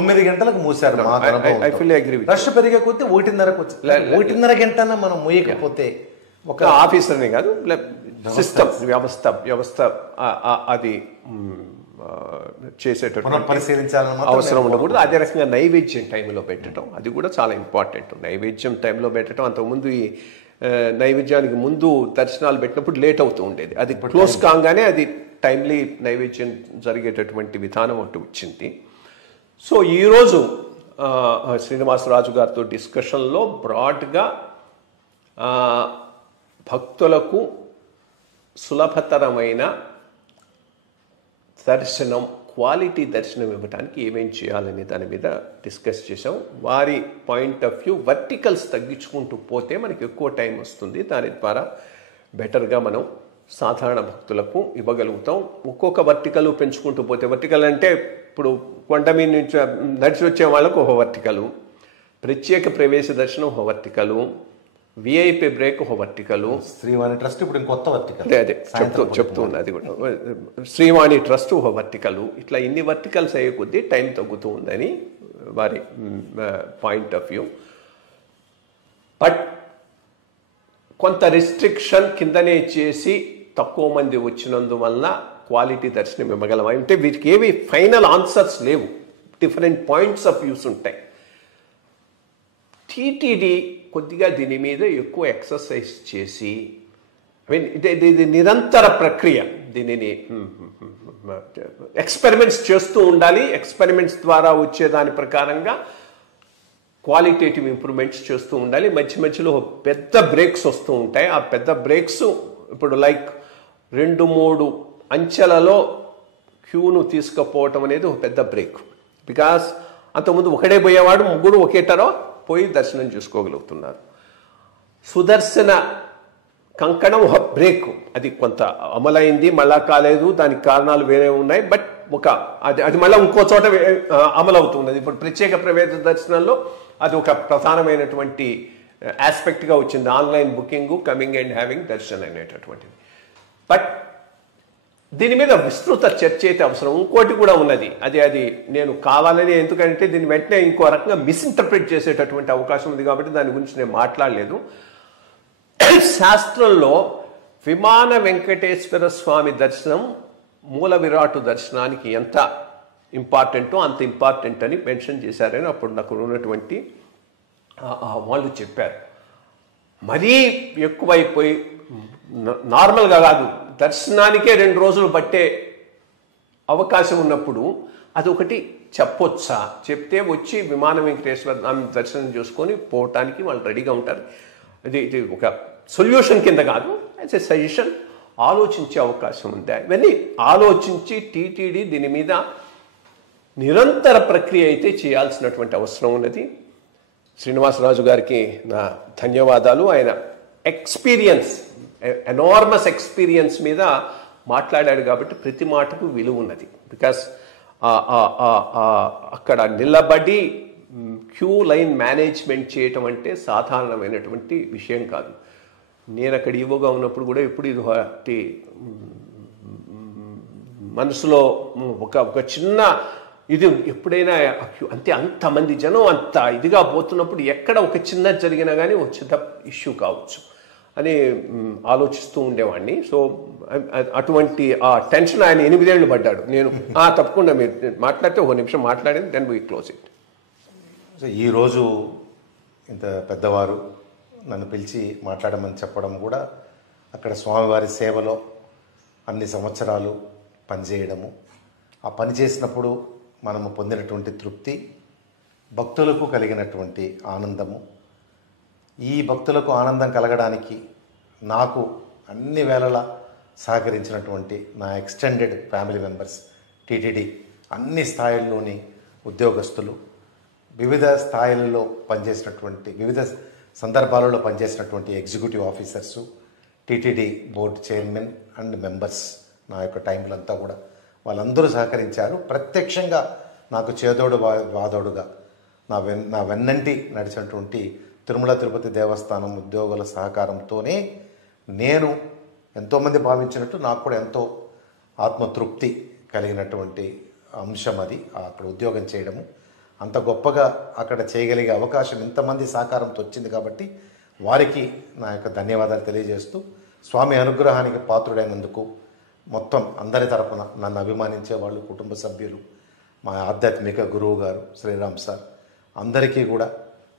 9 గంటలకు మూసారు. రష్ పెరిగే కొద్దీ 1:30కు వచ్చి 1:30 గంట మనం మూయకపోతే ఒక ఆఫీసర్ని కాదు, సిస్టమ్ వ్యవస్థ అది చేసేటటువంటి పరిశీలించాలని అవసరం ఉండకూడదు. అదే రకంగా నైవేద్యం టైంలో పెట్టడం అది కూడా చాలా ఇంపార్టెంట్. నైవేద్యం టైంలో పెట్టడం, అంతకుముందు ఈ నైవేద్యానికి ముందు దర్శనాలు పెట్టినప్పుడు లేట్ అవుతూ ఉండేది. అది క్లోజ్ కాగానే అది టైమ్లీ నైవేద్యం జరిగేటటువంటి విధానం అంటూ వచ్చింది. సో ఈరోజు శ్రీనివాసరాజు గారితో డిస్కషన్లో బ్రాడ్గా భక్తులకు సులభతరమైన దర్శనం, క్వాలిటీ దర్శనం ఇవ్వడానికి ఏమేం చేయాలనే దాని మీద డిస్కస్ చేసాం. వారి పాయింట్ ఆఫ్ వ్యూ వర్టికల్స్ తగ్గించుకుంటూ పోతే మనకి ఎక్కువ టైం వస్తుంది. దాని ద్వారా బెటర్గా మనం సాధారణ భక్తులకు ఇవ్వగలుగుతాం. ఒక్కొక్క వర్టికల్ పెంచుకుంటూ పోతే, వర్టికల్ అంటే ఇప్పుడు కొండ మీద నుంచి నడిచి వచ్చే వాళ్ళకు ఒక వర్టికలు, ప్రత్యేక ప్రవేశ దర్శనం ఒక వర్టికలు, విఐపి బ్రేక్ ఒక వర్టికలు, శ్రీవాణి ట్రస్ట్ ఇప్పుడు కొత్త వర్టికల్ అదే చెప్తూ ఉన్నది కూడా, శ్రీవాణి ట్రస్ట్ ఒక వర్టికలు. ఇట్లా ఇన్ని వర్టికల్స్ అయ్యే కొద్దీ టైం తగ్గుతూ ఉందని వారి పాయింట్ ఆఫ్ వ్యూ. బట్ కొంత రిస్ట్రిక్షన్ కిందనే చేసి తక్కువ మంది వచ్చినందువల్ల క్వాలిటీ దర్శనం ఇవ్వగలం. అంటే వీటికి ఏవి ఫైనల్ ఆన్సర్స్ లేవు, డిఫరెంట్ పాయింట్స్ ఆఫ్ వ్యూస్ ఉంటాయి. టీటీడీ కొద్దిగా దీని మీద ఎక్కువ ఎక్సర్సైజ్ చేసి, ఐ మీన్ ఇది నిరంతర ప్రక్రియ, దీనిని ఎక్స్పెరిమెంట్స్ చేస్తూ ఉండాలి. ఎక్స్పెరిమెంట్స్ ద్వారా వచ్చేదాని ప్రకారంగా క్వాలిటేటివ్ ఇంప్రూవ్మెంట్స్ చేస్తూ ఉండాలి. మధ్య మధ్యలో పెద్ద బ్రేక్స్ వస్తూ ఉంటాయి. ఆ పెద్ద బ్రేక్స్ ఇప్పుడు లైక్ 2-3 అంచెలలో క్యూను తీసుకుపోవటం అనేది ఒక పెద్ద బ్రేక్. బికాస్ అంతకుముందు ఒకడే పోయేవాడు, 3 ఒకేటరో పోయి దర్శనం చేసుకోగలుగుతున్నారు. సుదర్శన కంకణం ఒక బ్రేక్, అది కొంత అమలైంది, మళ్ళా కాలేదు, దానికి కారణాలు వేరే ఉన్నాయి. బట్ అది మళ్ళీ ఇంకో చోట అమలవుతున్నది. ఇప్పుడు ప్రత్యేక ప్రవేశ దర్శనంలో అది ఒక ప్రధానమైనటువంటి ఆస్పెక్ట్గా వచ్చింది, online booking, coming and having Darshan అనేటటువంటిది. బట్ దీని మీద విస్తృత చర్చ అయితే అవసరం. ఇంకోటి కూడా ఉన్నది, అది నేను కావాలని, ఎందుకంటే దీన్ని వెంటనే ఇంకో రకంగా మిస్ఇంటర్ప్రిట్ చేసేటటువంటి అవకాశం ఉంది కాబట్టి దాని గురించి నేను మాట్లాడలేదు. శాస్త్రంలో విమాన వెంకటేశ్వర స్వామి దర్శనం మూల విరాటు దర్శనానికి ఎంత ఇంపార్టెంటో అంత ఇంపార్టెంట్ అని మెన్షన్ చేశారని అప్పుడు నాకు ఉన్నటువంటి వాళ్ళు చెప్పారు. మరీ ఎక్కువైపోయి నార్మల్గా కాదు, దర్శనానికే 2 రోజులు పట్టే అవకాశం ఉన్నప్పుడు అదొకటి చెప్పొచ్చా, చెప్తే వచ్చి విమాన వెంకటేశ్వర దర్శనం చేసుకొని పోవటానికి వాళ్ళు రెడీగా ఉంటారు. ఇది ఒక సొల్యూషన్ కింద కాదు, యాజ్ ఎ సజెషన్ ఆలోచించే అవకాశం ఉందా? ఇవన్నీ ఆలోచించి టీటీడీ దీని మీద నిరంతర ప్రక్రియ అయితే చేయాల్సినటువంటి అవసరం ఉన్నది. శ్రీనివాసరాజు గారికి నా ధన్యవాదాలు. ఆయన ఎక్స్పీరియన్స్, ఎనార్మస్ ఎక్స్పీరియన్స్ మీద మాట్లాడాడు కాబట్టి ప్రతి మాటకు విలువ ఉన్నది. బికాస్ అక్కడ నిలబడి క్యూ లైన్ మేనేజ్మెంట్ చేయటం అంటే సాధారణమైనటువంటి విషయం కాదు. నేను అక్కడ ఈవోగా ఉన్నప్పుడు కూడా ఎప్పుడు ఇది మనసులో ఒక చిన్న ఇది ఎప్పుడైనా అంతే, అంతమంది జనం అంత ఇదిగా పోతున్నప్పుడు ఎక్కడ ఒక చిన్న జరిగినా కానీ ఒక చిన్న ఇష్యూ కావచ్చు అని ఆలోచిస్తూ ఉండేవాడిని. సో అటువంటి ఆ టెన్షన్ ఆయన 8 ఏళ్ళు పడ్డాడు. నేను తప్పకుండా మీరు మాట్లాడితే 1 నిమిషం మాట్లాడింది, then we close it. So ఈరోజు ఇంత పెద్దవారు నన్ను పిలిచి మాట్లాడమని చెప్పడం కూడా అక్కడ స్వామివారి సేవలో అన్ని సంవత్సరాలు పనిచేయడము, ఆ పని చేసినప్పుడు మనము పొందినటువంటి తృప్తి, భక్తులకు కలిగినటువంటి ఆనందము, ఈ భక్తులకు ఆనందం కలగడానికి నాకు అన్ని వేళలా సహకరించినటువంటి నా ఎక్స్టెండెడ్ ఫ్యామిలీ మెంబర్స్, టీటీడీ అన్ని స్థాయిల్లోని ఉద్యోగస్తులు, వివిధ స్థాయిలలో పనిచేసినటువంటి, వివిధ సందర్భాలలో పనిచేసినటువంటి executive officers, TTD board chairman and members, నా యొక్క టైంలో అంతా కూడా వాళ్ళందరూ సహకరించారు. ప్రత్యక్షంగా నాకు చేదోడు వాదోడుగా నా వెన్నంటి నడిచినటువంటి తిరుమల తిరుపతి దేవస్థానం ఉద్యోగుల సహకారంతోనే నేను ఎంతోమంది భావించినట్టు నాకు కూడా ఎంతో ఆత్మతృప్తి కలిగినటువంటి అంశం అది. అక్కడ ఉద్యోగం చేయడము అంత గొప్పగా అక్కడ చేయగలిగే అవకాశం ఇంతమంది సహకారంతో వచ్చింది కాబట్టి వారికి నా యొక్క ధన్యవాదాలు తెలియజేస్తూ, స్వామి అనుగ్రహానికి పాత్రుడైనందుకు మొత్తం అందరి తరపున నన్ను అభిమానించే వాళ్ళు, కుటుంబ సభ్యులు, మా ఆధ్యాత్మిక గురువు గారు శ్రీరామ్ సార్, అందరికీ కూడా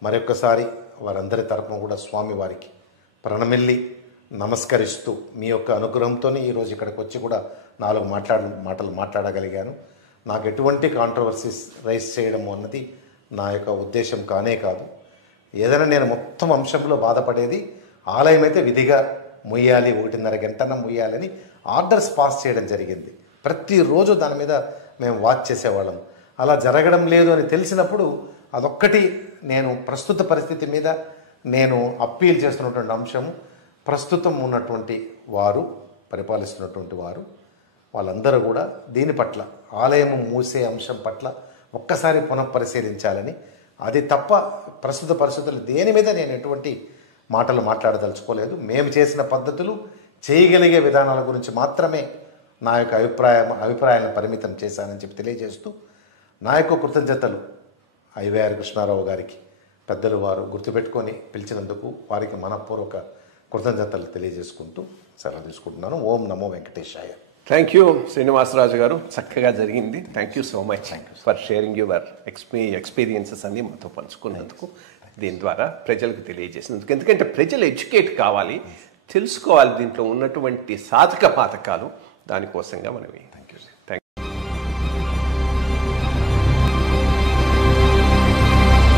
మరొక్కసారి వారందరి తరపున కూడా స్వామి వారికి ప్రణమిల్లి నమస్కరిస్తూ, మీ యొక్క అనుగ్రహంతోనే ఈరోజు ఇక్కడికి వచ్చి కూడా 4 మాటలు మాట్లాడగలిగాను. నాకు ఎటువంటి కాంట్రవర్సీస్ రైజ్ చేయడము అన్నది నా యొక్క ఉద్దేశం కానే కాదు. ఏదైనా నేను మొత్తం అంశంలో బాధపడేది, ఆలయం అయితే విధిగా ముయ్యాలి, 1.5 గంటన ముయ్యాలని ఆర్డర్స్ పాస్ చేయడం జరిగింది. ప్రతిరోజు దాని మీద మేము వాచ్ చేసేవాళ్ళం. అలా జరగడం లేదు అని తెలిసినప్పుడు అదొక్కటి నేను ప్రస్తుత పరిస్థితి మీద నేను అప్పీల్ చేస్తున్నటువంటి అంశము, ప్రస్తుతం ఉన్నటువంటి వారు, పరిపాలిస్తున్నటువంటి వారు, వాళ్ళందరూ కూడా దీని పట్ల, ఆలయం మూసే అంశం పట్ల ఒక్కసారి పునఃపరిశీలించాలని, అది తప్ప ప్రస్తుత పరిస్థితులు దేని మీద నేను ఎటువంటి మాటలు మాట్లాడదలుచుకోలేదు. మేము చేసిన పద్ధతులు, చేయగలిగే విధానాల గురించి మాత్రమే నా యొక్క అభిప్రాయాలను పరిమితం చేశానని చెప్పి తెలియజేస్తూ, నా యొక్క కృతజ్ఞతలు ఐవైఆర్ కృష్ణారావు గారికి, పెద్దలు వారు గుర్తుపెట్టుకొని పిలిచినందుకు వారికి మనపూర్వక కృతజ్ఞతలు తెలియజేసుకుంటూ సెలవు తీసుకుంటున్నాను. ఓం నమో వెంకటేశాయ. థ్యాంక్ యూ శ్రీనివాసరాజు గారు, చక్కగా జరిగింది. Thank you so much for sharing your experiences అన్ని మాతో పంచుకున్నందుకు, దీని ద్వారా ప్రజలకు తెలియజేసినందుకు. ఎందుకంటే ప్రజలు ఎడ్యుకేట్ కావాలి, తెలుసుకోవాలి దీంట్లో ఉన్నటువంటి సాధక బాధకాలు, దానికోసంగా మనం